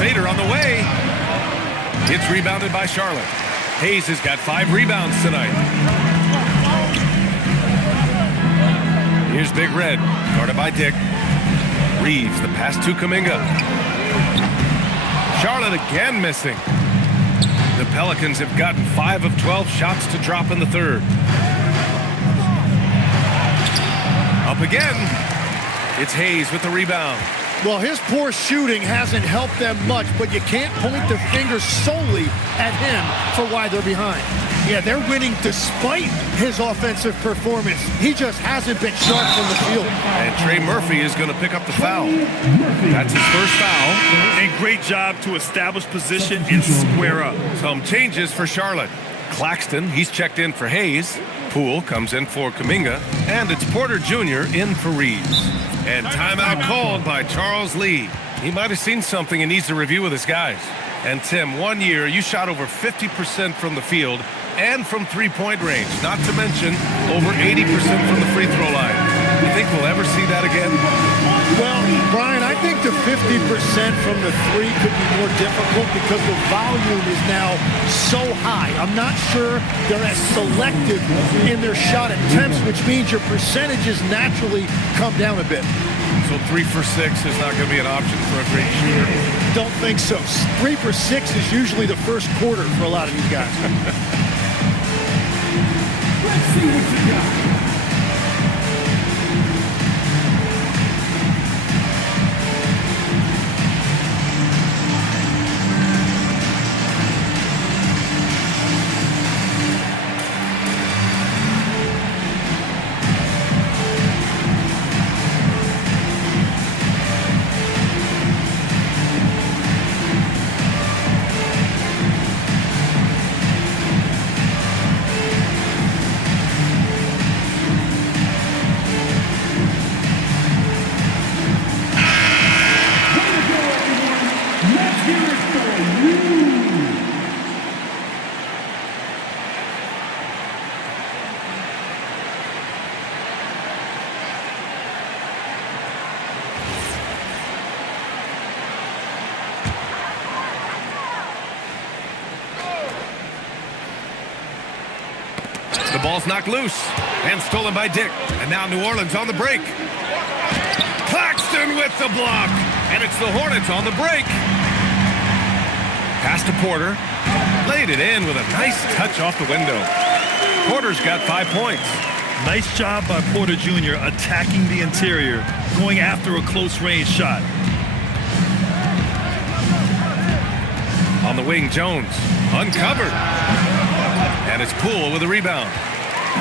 Fader on the way. It's rebounded by Charlotte. Hayes has got 5 rebounds tonight. Here's Big Red. Guarded by Dick. Reeves, the pass to Kuminga. Charlotte again missing. The Pelicans have gotten 5 of 12 shots to drop in the third. Up again. It's Hayes with the rebound. Well, his poor shooting hasn't helped them much, but you can't point the finger solely at him for why they're behind. Yeah, they're winning despite his offensive performance. He just hasn't been sharp from the field. And Trey Murphy is going to pick up the foul. That's his first foul. And great job to establish position and square up. Some changes for Charlotte. Claxton, he's checked in for Hayes. Poole comes in for Kuminga. And it's Porter Jr. in for Reeves. And timeout called by Charles Lee. He might have seen something and needs to review with his guys. And Tim, 1 year, you shot over 50% from the field and from three-point range, not to mention over 80% from the free throw line. You think we'll ever see that again? Well, Brian, I think the 50% from the three could be more difficult because the volume is now so high. I'm not sure they're as selective in their shot attempts, which means your percentages naturally come down a bit. So 3 for 6 is not going to be an option for a great shooter? Don't think so. 3 for 6 is usually the first quarter for a lot of these guys. Let's see what you got. The ball's knocked loose and stolen by Dick. And now New Orleans on the break. Claxton with the block. And it's the Hornets on the break. Pass to Porter. Laid it in with a nice touch off the window. Porter's got 5 points. Nice job by Porter Jr. attacking the interior, going after a close-range shot. On the wing, Jones. Uncovered. And it's Poole with a rebound.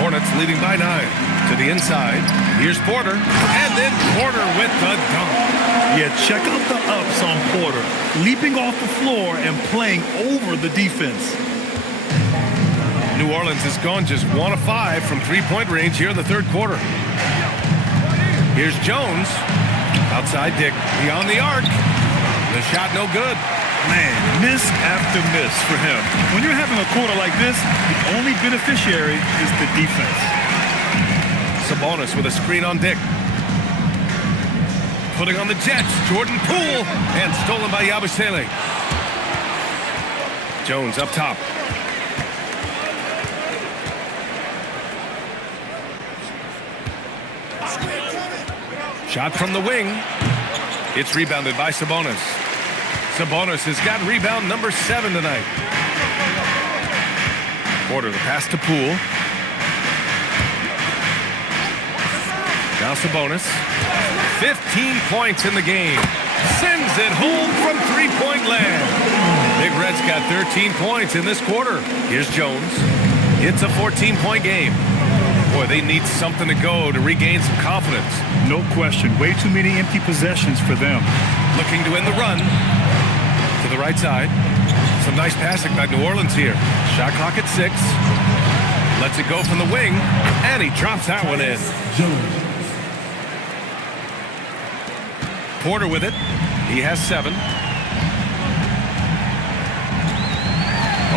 Hornets leading by 9. To the inside. Here's Porter. And then Porter with the dunk. Yeah, check out the ups on Porter. Leaping off the floor and playing over the defense. New Orleans has gone just 1 of 5 from three-point range here in the third quarter. Here's Jones. Outside Dick. Beyond the arc. The shot no good. Man, miss after miss for him. When you're having a quarter like this, the only beneficiary is the defense. Sabonis with a screen on Dick. Putting on the Jets, Jordan Poole, and stolen by Yabusele. Jones up top. Shot from the wing. It's rebounded by Sabonis. Sabonis has got rebound number 7 tonight. Porter, the pass to Poole. Now Sabonis. 15 points in the game. Sends it home from three-point land. Big Red's got 13 points in this quarter. Here's Jones. It's a 14-point game. Boy, they need something to go to regain some confidence. No question. Way too many empty possessions for them. Looking to end the run. To the right side. Some nice passing by New Orleans here. Shot clock at 6. Lets it go from the wing, and he drops that one in. Porter with it. He has 7.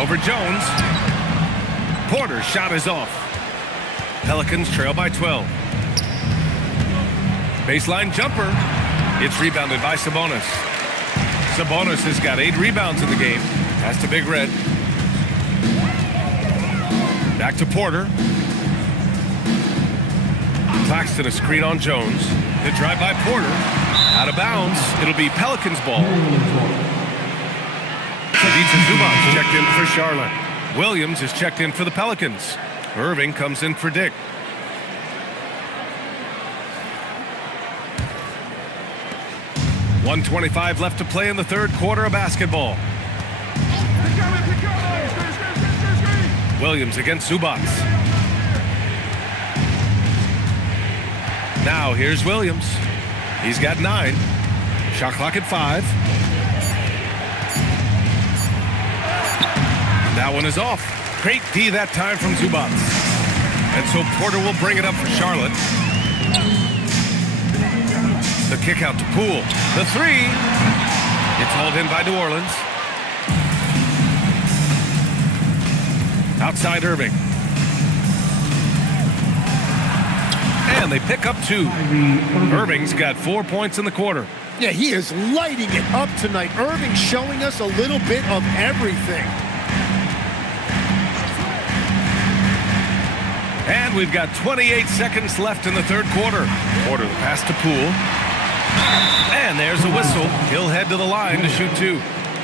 Over Jones. Porter's shot is off. Pelicans trail by 12. Baseline jumper. It's rebounded by Sabonis. Sabonis has got 8 rebounds in the game. Pass to Big Red. Back to Porter. Claxton a screen on Jones. The drive by Porter. Out of bounds. It'll be Pelicans ball. Ivica Zubac checked in for Charlotte. Williams is checked in for the Pelicans. Irving comes in for Dick. .125 left to play in the third quarter of basketball. Williams against Zubac. Now here's Williams. He's got 9. Shot clock at 5. That one is off. Great D that time from Zubac. And so Porter will bring it up for Charlotte. The kick out to Poole. The 3. It's hauled in by New Orleans. Outside Irving. And they pick up 2. Irving's got 4 points in the quarter. Yeah, he is lighting it up tonight. Irving showing us a little bit of everything. And we've got 28 seconds left in the third quarter. Porter the pass to Poole. And there's a whistle. He'll head to the line to shoot 2.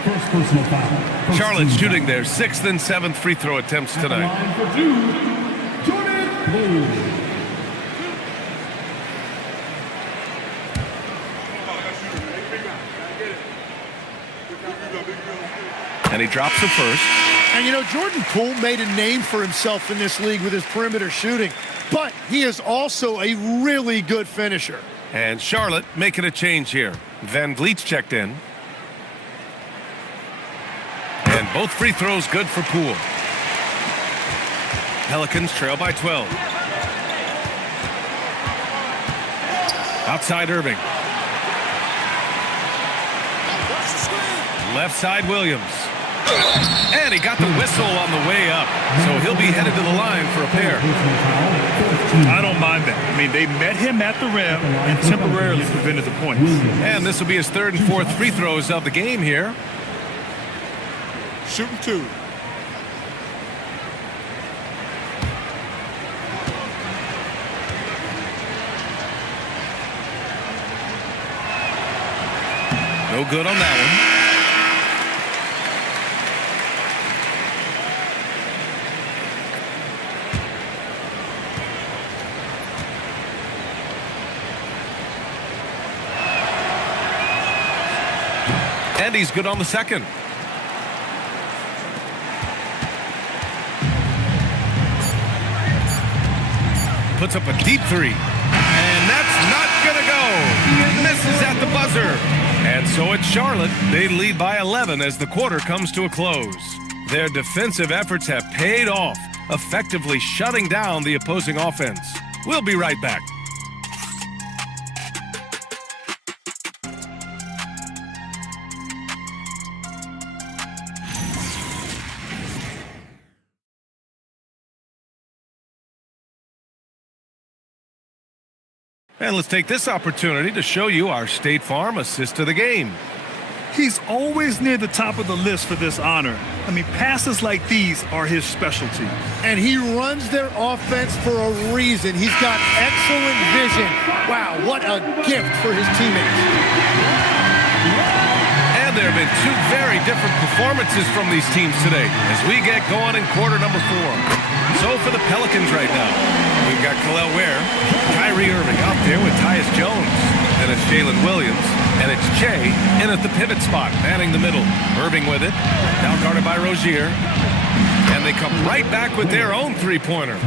First personal foul. Charlotte shooting their 6th and 7th free throw attempts tonight. Line for 2, Jordan Poole. And he drops the first. And you know, Jordan Poole made a name for himself in this league with his perimeter shooting, but he is also a really good finisher. And Charlotte making a change here. Van Vliet's checked in. And both free throws good for Poole. Pelicans trail by 12. Outside Irving. Left side Williams. And he got the whistle on the way up. So he'll be headed to the line for a pair. I don't mind that. I mean, they met him at the rim and temporarily prevented the points. And this will be his 3rd and 4th free throws of the game here. Shooting 2. No good on that one. And he's good on the second. Puts up a deep 3. And that's not gonna go. Misses at the buzzer. And so it's Charlotte. They lead by 11 as the quarter comes to a close. Their defensive efforts have paid off, effectively shutting down the opposing offense. We'll be right back. And let's take this opportunity to show you our State Farm assist to the game. He's always near the top of the list for this honor. I mean, passes like these are his specialty. And he runs their offense for a reason. He's got excellent vision. Wow, what a gift for his teammates. And there have been 2 very different performances from these teams today as we get going in quarter number 4. So for the Pelicans right now, we've got Khalil Ware, Kyrie Irving out there with Tyus Jones. Then it's Jalen Williams, and it's Che in at the pivot spot, manning the middle. Irving with it, now guarded by Rozier. And they come right back with their own three-pointer.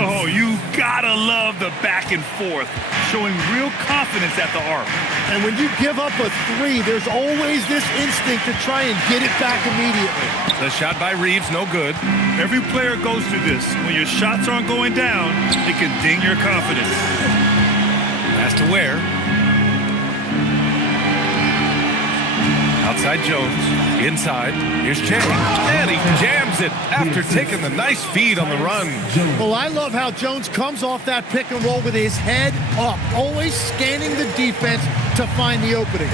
Oh, you gotta love the back and forth, showing real confidence at the arc. And when you give up a three, there's always this instinct to try and get it back immediately. The shot by Reeves, no good. Every player goes through this. When your shots aren't going down, it can ding your confidence. Pass to Ware. Outside Jones. Inside. Here's Che. And he jams it after taking the nice feed on the run. Well, I love how Jones comes off that pick and roll with his head up, always scanning the defense to find the opening.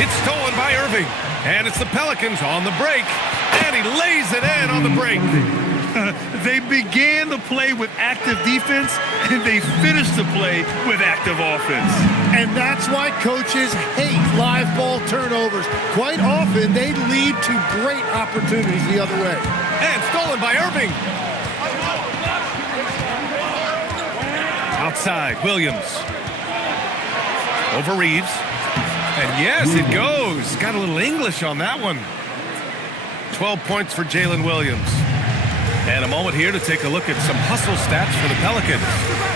It's stolen by Irving. And it's the Pelicans on the break. And he lays it in on the break. They began the play with active defense, and they finished the play with active offense. And that's why coaches hate live ball turnovers. Quite often, they lead to great opportunities the other way. And stolen by Irving. Outside, Williams. Over Reeves. And yes, it goes. Got a little English on that one. 12 points for Jalen Williams. And a moment here to take a look at some hustle stats for the Pelicans.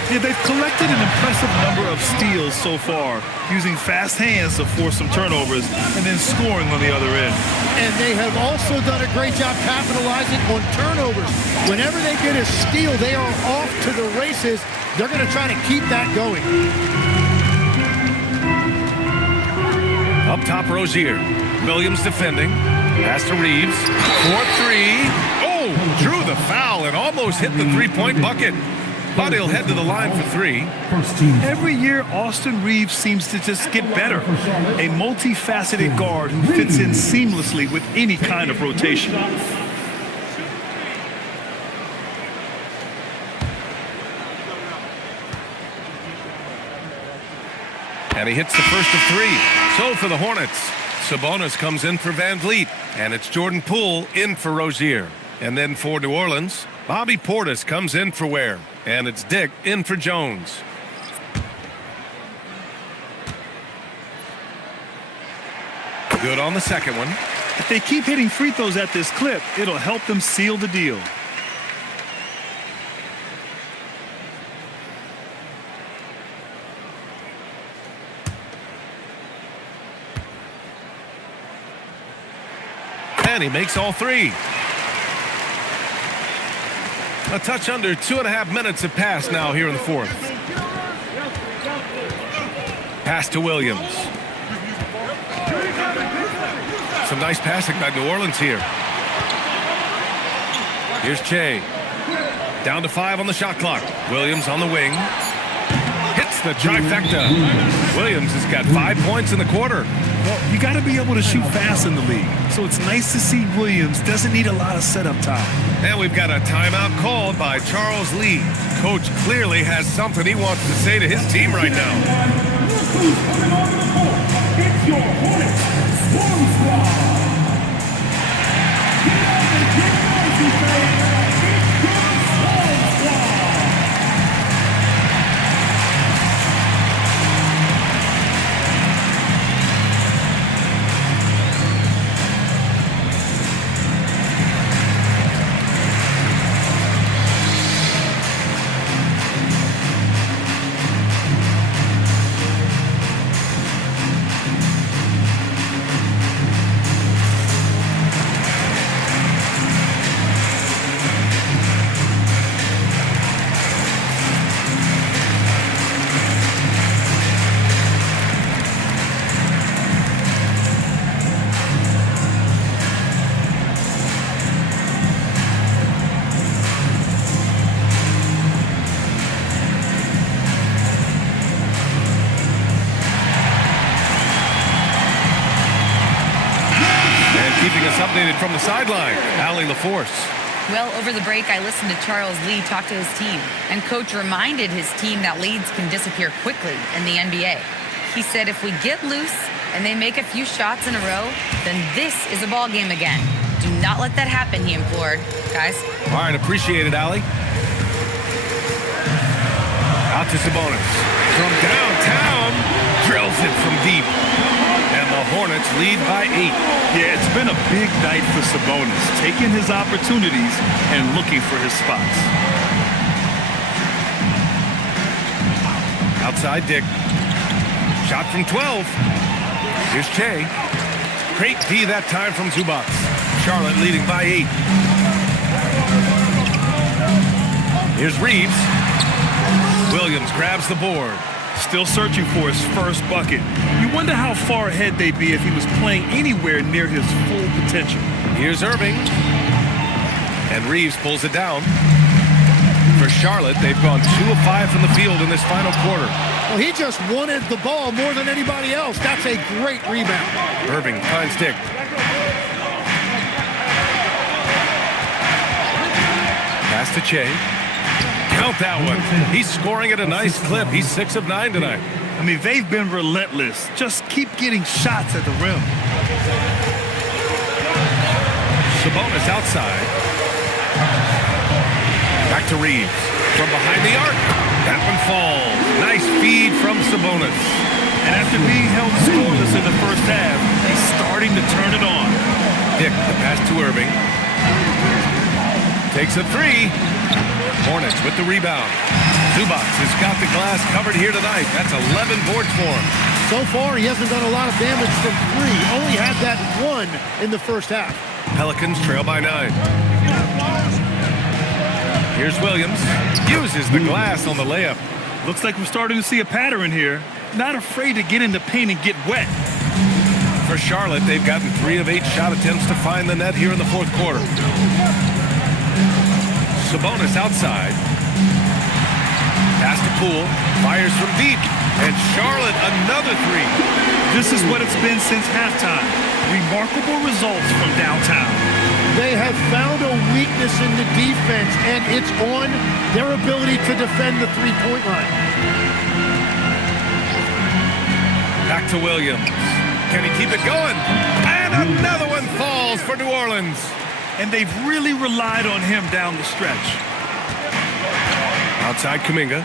Yeah, they've collected an impressive number of steals so far, using fast hands to force some turnovers and then scoring on the other end. And they have also done a great job capitalizing on turnovers. Whenever they get a steal, they are off to the races. They're going to try to keep that going. Up top, Rozier. Williams defending. Pass to Reeves. 4-3. Oh, drew the foul and almost hit the three-point bucket. But he'll head to the line for three. Every year, Austin Reeves seems to just get better. A multifaceted guard who fits in seamlessly with any kind of rotation. And he hits the first of three. So for the Hornets, Sabonis comes in for Van Vliet. And it's Jordan Poole in for Rozier. And then for New Orleans, Bobby Portis comes in for Ware. And it's Dick in for Jones. Good on the second one. If they keep hitting free throws at this clip, it'll help them seal the deal. And he makes all three. A touch under 2.5 minutes have passed now here in the fourth. Pass to Williams. Some nice passing by New Orleans here. Here's Che. Down to 5 on the shot clock. Williams on the wing. Hits the trifecta. Williams has got 5 points in the quarter. Well, you got to be able to shoot fast in the league. So it's nice to see Williams doesn't need a lot of setup time. And we've got a timeout called by Charles Lee. Coach clearly has something he wants to say to his team right now. Who's coming onto the court? It's your Hornets Swarm Squad. Get up and get noisy, fans. It's your Swarm Squad. Keeping us updated from the sideline, Allie LaForce. Well, over the break, I listened to Charles Lee talk to his team, and Coach reminded his team that leads can disappear quickly in the NBA. He said if we get loose and they make a few shots in a row, then this is a ball game again. Do not let that happen, he implored. Guys. All right, appreciate it, Allie. Out to Sabonis. From downtown, drills it from deep. And the Hornets lead by 8. Yeah, it's been a big night for Sabonis, taking his opportunities and looking for his spots. Outside Dick. Shot from 12. Here's Che. Great D that time from Zubac. Charlotte leading by 8. Here's Reeves. Williams grabs the board. Still searching for his first bucket. You wonder how far ahead they'd be if he was playing anywhere near his full potential. Here's Irving. And Reeves pulls it down. For Charlotte, they've gone 2 of 5 from the field in this final quarter. Well, he just wanted the ball more than anybody else. That's a great rebound. Irving finds Dick. Pass to Che. Count that one. He's scoring at a nice clip. He's 6 of 9 tonight. I mean, they've been relentless. Just keep getting shots at the rim. Sabonis outside. Back to Reeves. From behind the arc. That one falls. Nice feed from Sabonis. And after being held scoreless in the first half, he's starting to turn it on. Dick, the pass to Irving. Takes a 3. Hornets with the rebound. Zubac has got the glass covered here tonight. That's 11 boards for him. So far, he hasn't done a lot of damage from 3. Only had that 1 in the first half. Pelicans trail by 9. Here's Williams. Uses the glass on the layup. Looks like we're starting to see a pattern here. Not afraid to get in the paint and get wet. For Charlotte, they've gotten 3 of 8 shot attempts to find the net here in the fourth quarter. Sabonis outside. Pass to Poole. Fires from deep. And Charlotte another 3. This is what it's been since halftime. Remarkable results from downtown. They have found a weakness in the defense, and it's on their ability to defend the three-point line. Back to Williams. Can he keep it going? And another one falls for New Orleans. And they've really relied on him down the stretch. Outside Kuminga.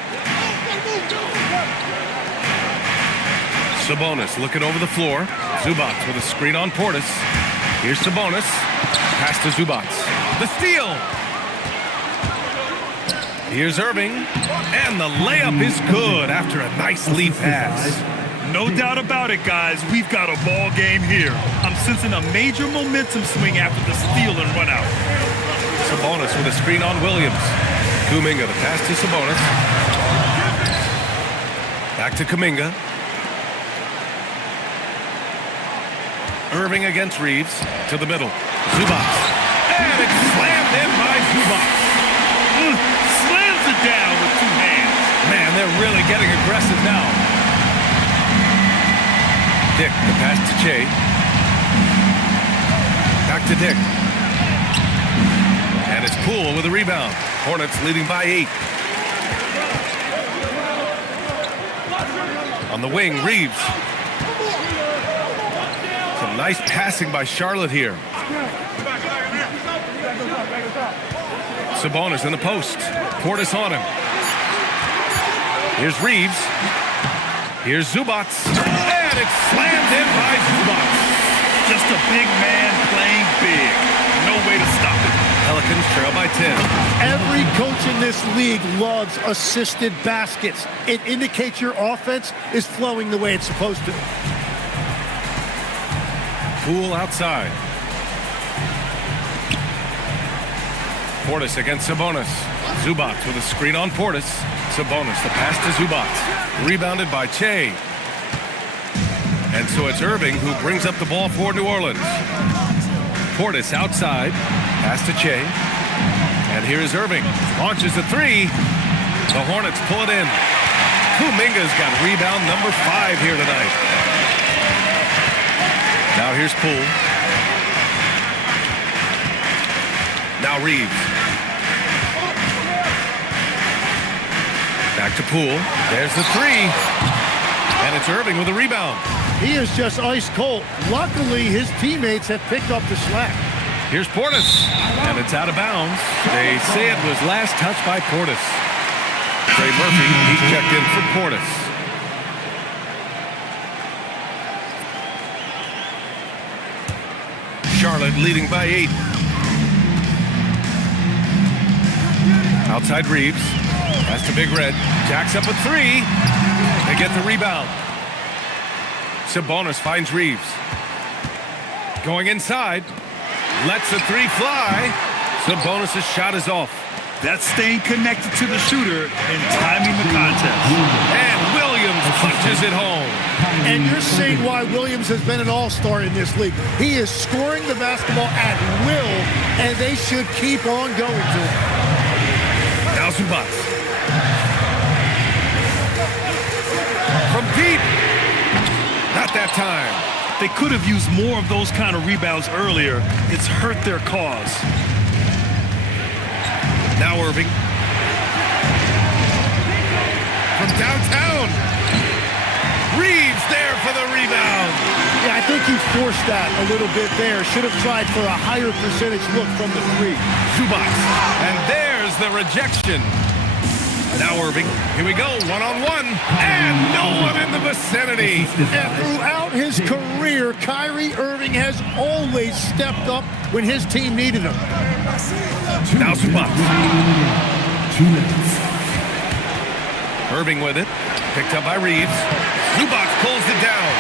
Sabonis looking over the floor. Zubac with a screen on Portis. Here's Sabonis. Pass to Zubac. The steal. Here's Irving. And the layup is good after a nice lead pass. No doubt about it, guys. We've got a ball game here. I'm sensing a major momentum swing after the steal and run out. Sabonis with a screen on Williams. Kuminga, the pass to Sabonis. Back to Kuminga. Irving against Reeves. To the middle. Zubac. And it's slammed in by Zubac. Slams it down with 2 hands. Man, they're really getting aggressive now. Dick, the pass to Che. Back to Dick. And it's Poole with a rebound. Hornets leading by 8. On the wing, Reeves. Some nice passing by Charlotte here. Sabonis in the post. Portis on him. Here's Reeves. Here's Zubac. And it's slammed in by Zubac. Just a big man playing big. No way to stop it. Pelicans trail by 10. Every coach in this league loves assisted baskets. It indicates your offense is flowing the way it's supposed to. Poole outside. Portis against Sabonis. Zubac with a screen on Portis. Sabonis, the pass to Zubac. Rebounded by Che. And so it's Irving who brings up the ball for New Orleans. Portis outside. Pass to Che. And here is Irving. Launches a 3. The Hornets pull it in. Kuminga's got rebound number 5 here tonight. Now here's Poole. Now Reeves. Back to Poole. There's the 3. And it's Irving with a rebound. He is just ice cold. Luckily, his teammates have picked up the slack. Here's Portis. And it's out of bounds. They say it was last touched by Portis. Trey Murphy, he's checked in for Portis. Charlotte leading by 8. Outside Reeves. Pass to Big Red. Jacks up a 3. They get the rebound. Sabonis finds Reeves. Going inside. Lets the 3 fly. Sabonis' shot is off. That's staying connected to the shooter and timing the contest. And Williams punches it home. And you're seeing why Williams has been an all-star in this league. He is scoring the basketball at will, and they should keep on going to him. Now Zubac. From deep. Not that time. They could have used more of those kind of rebounds earlier. It's hurt their cause. Now Irving. From downtown. Reeves there for the rebound. Yeah, I think he forced that a little bit there. Should have tried for a higher percentage look from the 3. Zubac. And there's the rejection. Now Irving. Here we go. One-on-one. And no one in the vicinity. And throughout his career, Kyrie Irving has always stepped up when his team needed him. Now Zubac. 2 minutes. Irving with it. Picked up by Reeves. Zubac pulls it down.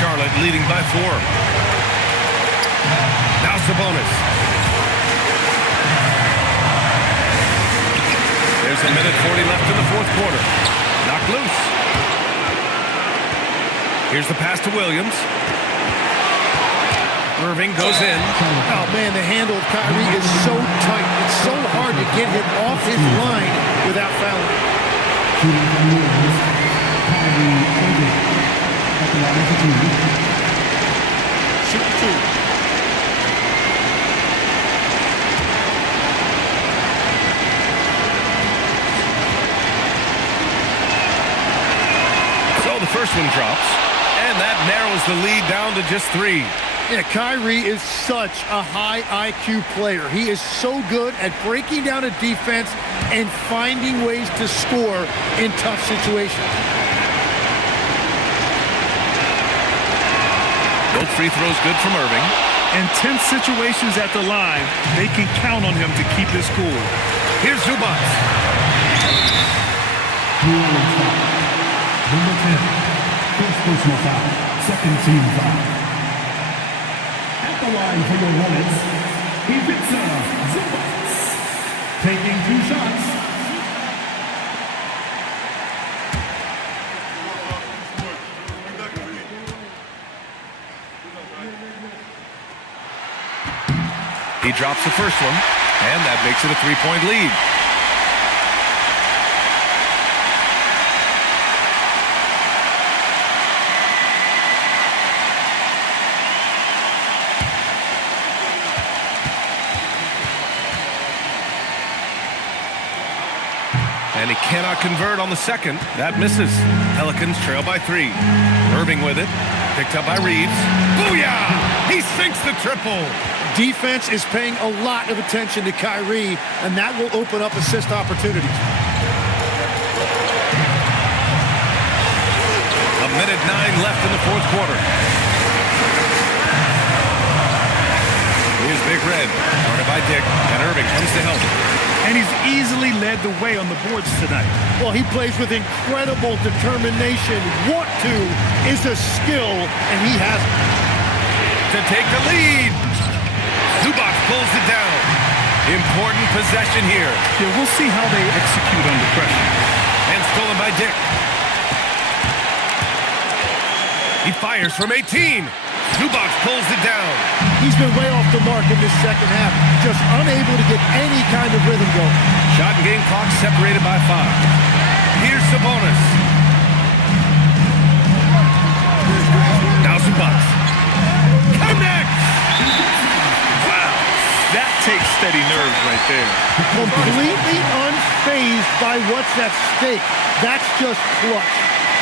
Charlotte leading by 4. Now Sabonis. There's a minute 40 left in the fourth quarter. Knocked loose. Here's the pass to Williams. Irving goes in. Oh, man, the handle of Kyrie is so tight. It's so hard to get him off his line without fouling. Shoot 2. So the first one drops, and that narrows the lead down to just 3. Yeah, Kyrie is such a high IQ player. He is so good at breaking down a defense and finding ways to score in tough situations. Both free throws good from Irving. In tense situations at the line, they can count on him to keep his cool. Here's Zubac. Number 10. First personal foul. Second team foul. At the line for your Hornets, Ivica Zubac. Taking 2 shots. He drops the first one, and that makes it a 3-point lead. And he cannot convert on the second. That misses. Pelicans trail by 3. Irving with it. Picked up by Reeves. Booyah! He sinks the triple. Defense is paying a lot of attention to Kyrie, and that will open up assist opportunities. A minute 9 left in the fourth quarter. Here's Big Red. Guarded by Dick, and Irving comes to help. And he's easily led the way on the boards tonight. Well, he plays with incredible determination. Want to is a skill, and he has it. To take the lead. Zubac pulls it down. Important possession here. Yeah, we'll see how they execute under pressure. And stolen by Dick. He fires from 18. Zubac pulls it down. He's been way off the mark in this second half, just unable to get any kind of rhythm going. Shot and game clock separated by 5. Here's Sabonis. Now Zubac. Connects! Wow, that takes steady nerves right there. Completely unfazed by what's at stake. That's just clutch.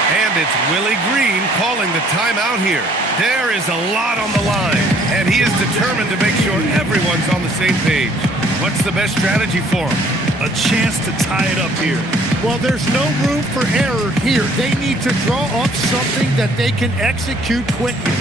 And it's Willie Green calling the timeout here. There is a lot on the line, and he is determined to make sure everyone's on the same page. What's the best strategy for him? A chance to tie it up here. Well, there's no room for error here. They need to draw up something that they can execute quickly.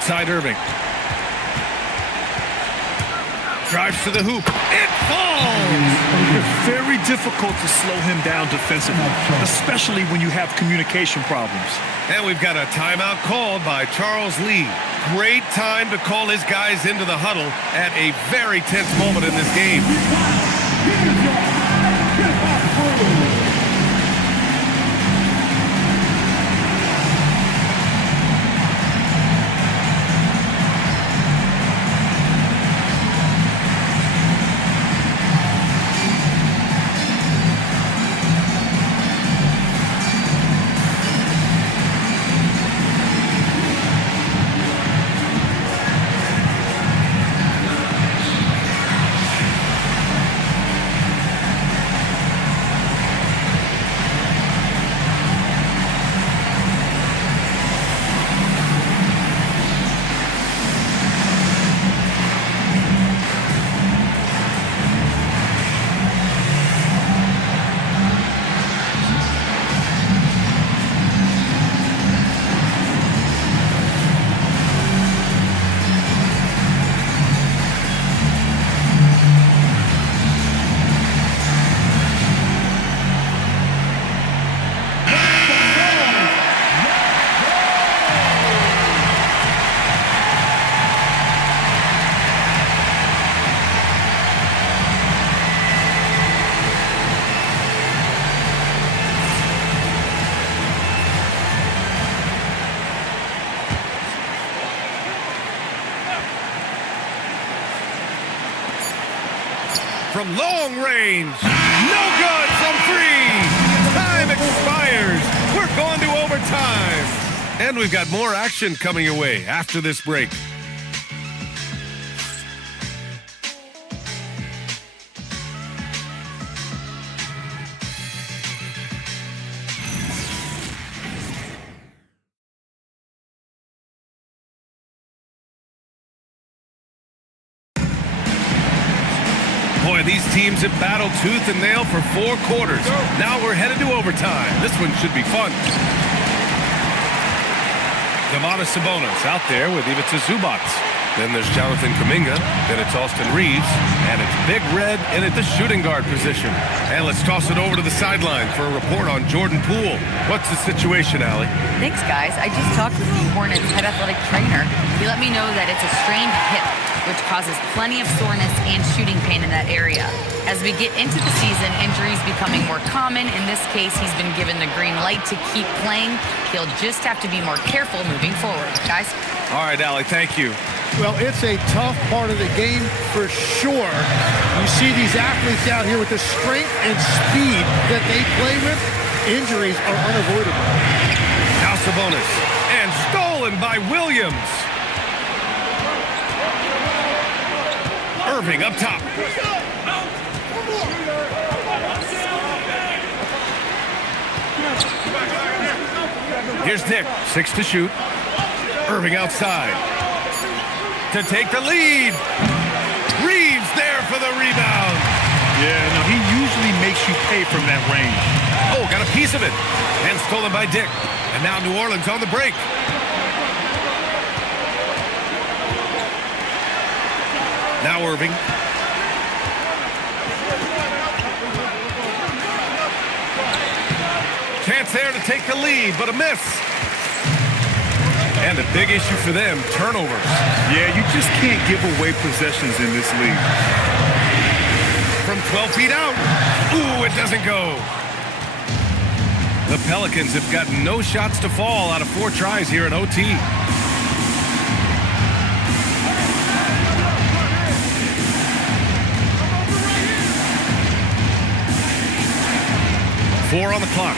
Outside Irving. Drives to the hoop. It falls! It's very difficult to slow him down defensively, especially when you have communication problems. And we've got a timeout called by Charles Lee. Great time to call his guys into the huddle at a very tense moment in this game. From long range, no good from three. Time expires. We're going to overtime. And we've got more action coming your way after this break. Boy, these teams have battled tooth and nail for 4 quarters. Now we're headed to overtime. This one should be fun. Domantas Sabonis out there with Ivica Zubac. Then there's Jonathan Kuminga. Then it's Austin Reeves. And it's Big Red in at the shooting guard position. And let's toss it over to the sideline for a report on Jordan Poole. What's the situation, Allie? Thanks, guys. I just talked with the Hornets head athletic trainer. He let me know that it's a strained hip, which causes plenty of soreness and shooting pain in that area. As we get into the season, injuries becoming more common. In this case, he's been given the green light to keep playing. He'll just have to be more careful moving forward. Guys? All right, Allie, thank you. Well, it's a tough part of the game for sure. You see these athletes out here with the strength and speed that they play with. Injuries are unavoidable. Now Sabonis. And stolen by Williams. Irving up top. Here's Dick. 6 to shoot. Irving outside. To take the lead. Reeves there for the rebound. Yeah, no, he usually makes you pay from that range. Oh, got a piece of it. And stolen by Dick. And now New Orleans on the break. Now Irving. Chance there to take the lead, but a miss. And a big issue for them, turnovers. Yeah, you just can't give away possessions in this league. From 12 feet out. Ooh, it doesn't go. The Pelicans have gotten no shots to fall out of 4 tries here in OT. Four on the clock.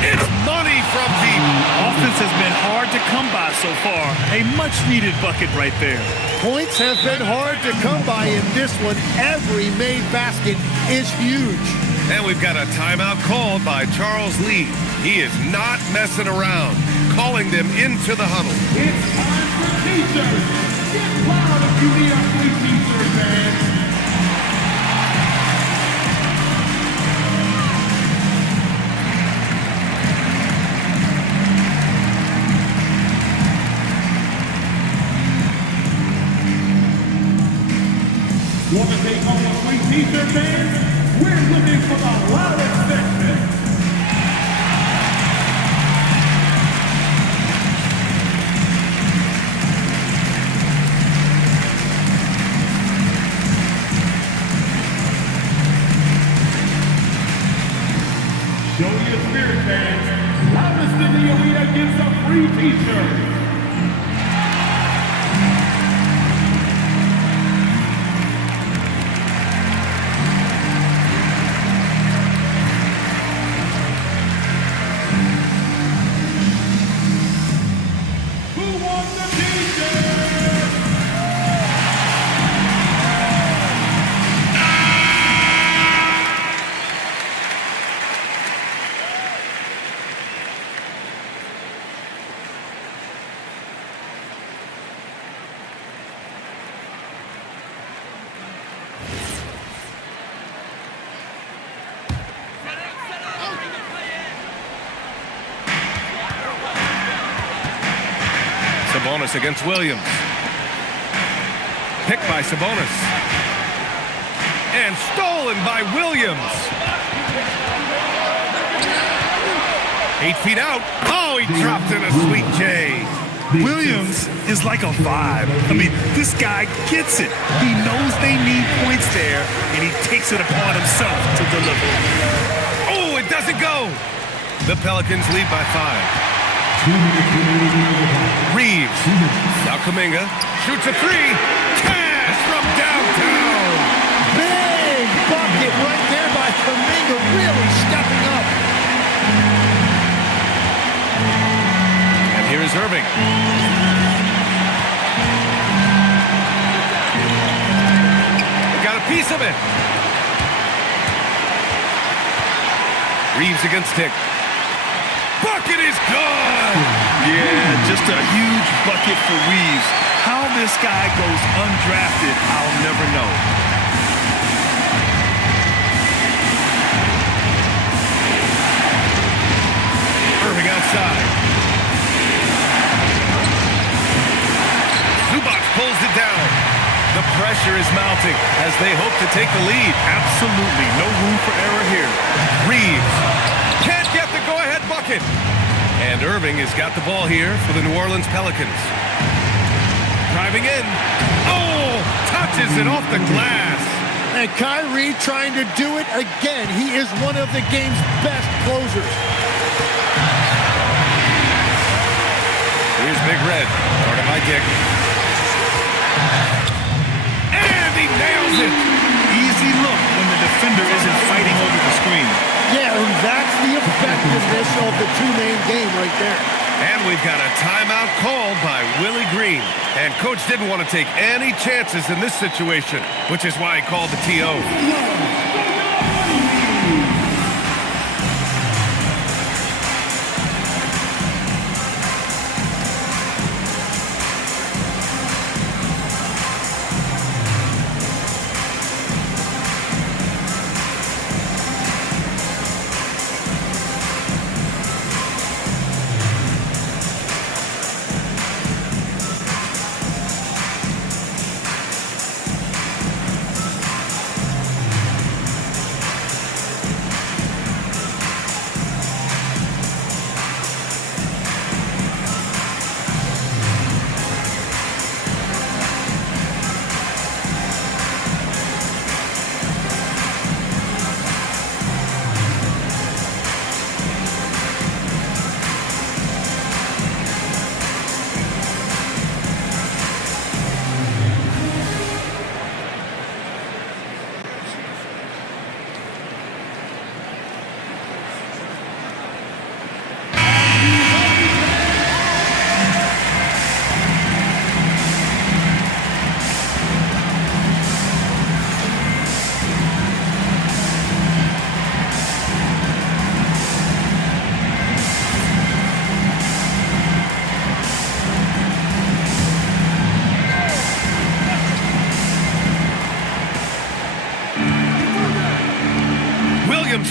It's money from deep. Offense has been hard to come by so far. A much-needed bucket right there. Points have been hard to come by in this one. Every made basket is huge. And we've got a timeout called by Charles Lee. He is not messing around, calling them into the huddle. It's time for T-shirts. Get loud if you need a free T-shirt, man. Show your spirit, fans. Loudest in the arena gets a free t-shirt. Sabonis against Williams. Picked by Sabonis. And stolen by Williams. 8 feet out. Oh, he dropped in a sweet J. Williams is like a vibe. I mean, this guy gets it. He knows they need points there, and he takes it upon himself to deliver. Oh, it doesn't go. The Pelicans lead by 5. Reeves. Now Kuminga shoots a 3. Cash from downtown. Big bucket right there by Kuminga, really stepping up. And here is Irving. Got a piece of it. Reeves against Tick. Bucket is good! Yeah, just a huge bucket for Reeves. How this guy goes undrafted, I'll never know. Irving outside. Zubac pulls it down. The pressure is mounting as they hope to take the lead. Absolutely no room for error here. Reeves can't get the go-ahead bucket. And Irving has got the ball here for the New Orleans Pelicans. Driving in. Oh, touches it off the glass. And Kyrie trying to do it again. He is one of the game's best closers. Here's Big Red, guarded by Dick. And he nails it. Easy look when the defender isn't fighting over the screen. Yeah, and that's the effectiveness of the two-man game right there. And we've got a timeout called by Willie Green. And Coach didn't want to take any chances in this situation, which is why he called the TO.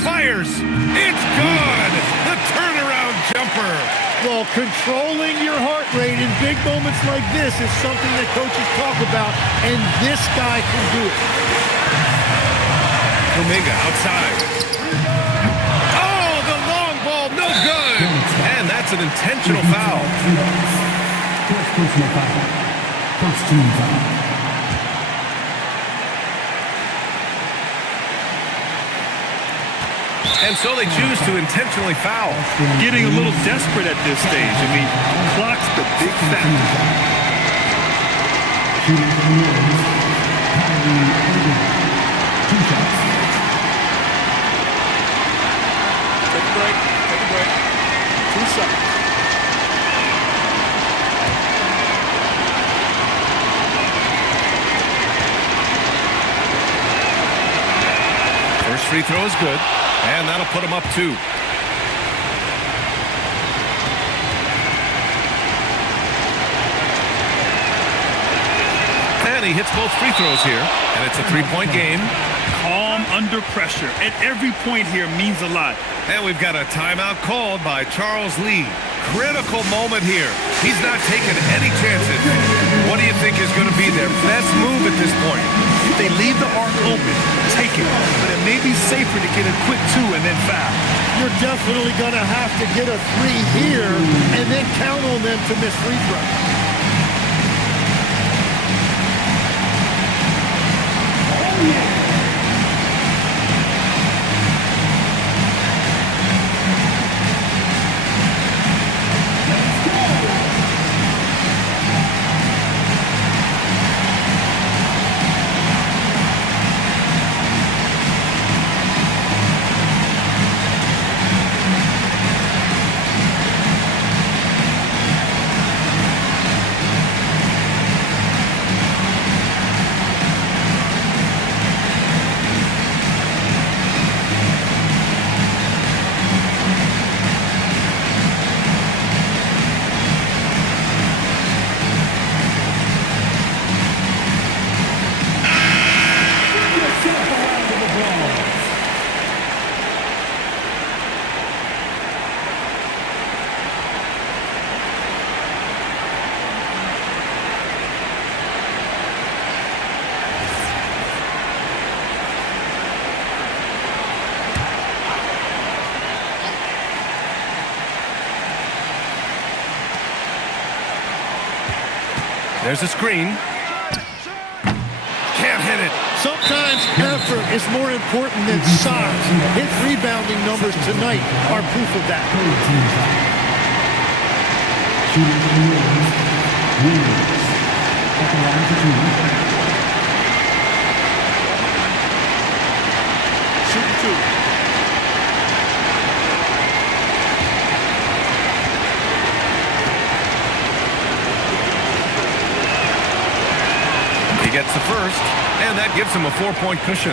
Fires. It's good. The turnaround jumper. Well, controlling your heart rate in big moments like this is something that coaches talk about, and this guy can do it. Kuminga outside. Oh, the long ball, no good. And that's an intentional foul. First personal foul. First team foul. And so they choose to intentionally foul. Getting a little desperate at this stage. I mean, clock's the big factor. Shooting for the Warriors, Kyrie Irving. 2 shots. Take a break. 2 shots. First free throw is good, and that'll put him up 2. And he hits both free throws here, and it's a 3-point game. Calm under pressure, and every point here means a lot. And we've got a timeout called by Charles Lee. Critical moment here. He's not taking any chances. What do you think is going to be their best move at this point? If they leave the arc open, take it. But it may be safer to get a quick 2 and then foul. You're definitely going to have to get a 3 here and then count on them to miss free throws. There's a screen. Can't hit it. Sometimes effort is more important than size. His rebounding numbers tonight are proof of that. Shooting for the Warriors. At the line for 2. Shoot 2. He gets the first, and that gives him a 4-point cushion.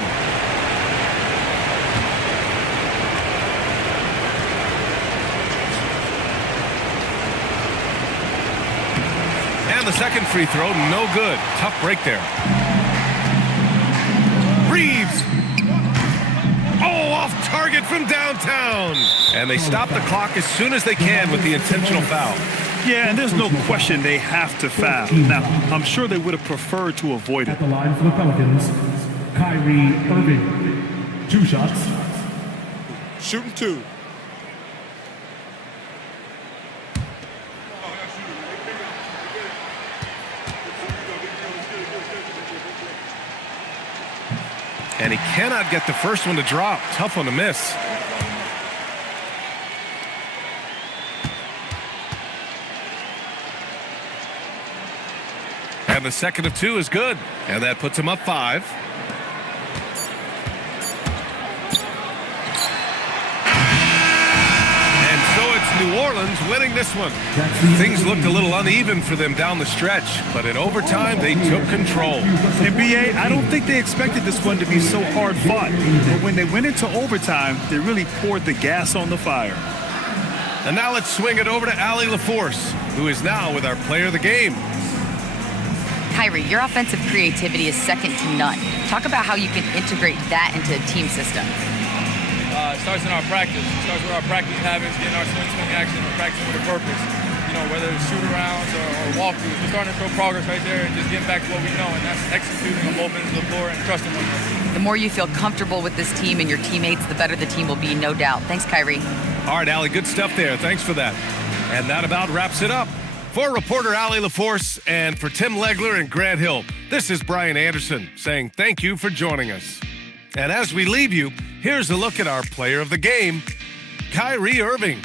And the second free throw, no good. Tough break there. Reeves. Oh, off target from downtown. And they stop the clock as soon as they can with the intentional foul. Yeah, and there's no question they have to foul. Now, I'm sure they would have preferred to avoid it. At the line for the Pelicans, Kyrie Irving. 2 shots. Shooting 2. And he cannot get the first one to drop. Tough one to miss. And the second of 2 is good. And that puts him up 5. And so it's New Orleans winning this one. Things looked a little uneven for them down the stretch, but in overtime, they took control. And BA, I don't think they expected this one to be so hard fought. But when they went into overtime, they really poured the gas on the fire. And now let's swing it over to Allie LaForce, who is now with our player of the game. Kyrie, your offensive creativity is second to none. Talk about how you can integrate that into a team system. It starts in our practice. It starts with our practice habits, getting our swing action, and practicing with a purpose. You know, whether it's shoot-arounds or walkthroughs, we're starting to show progress right there and just getting back to what we know, and that's executing on both ends of the floor and trusting one another. The more you feel comfortable with this team and your teammates, the better the team will be, no doubt. Thanks, Kyrie. All right, Allie, good stuff there. Thanks for that. And that about wraps it up. For reporter Allie LaForce and for Tim Legler and Grant Hill, this is Brian Anderson saying thank you for joining us. And as we leave you, here's a look at our player of the game, Kyrie Irving.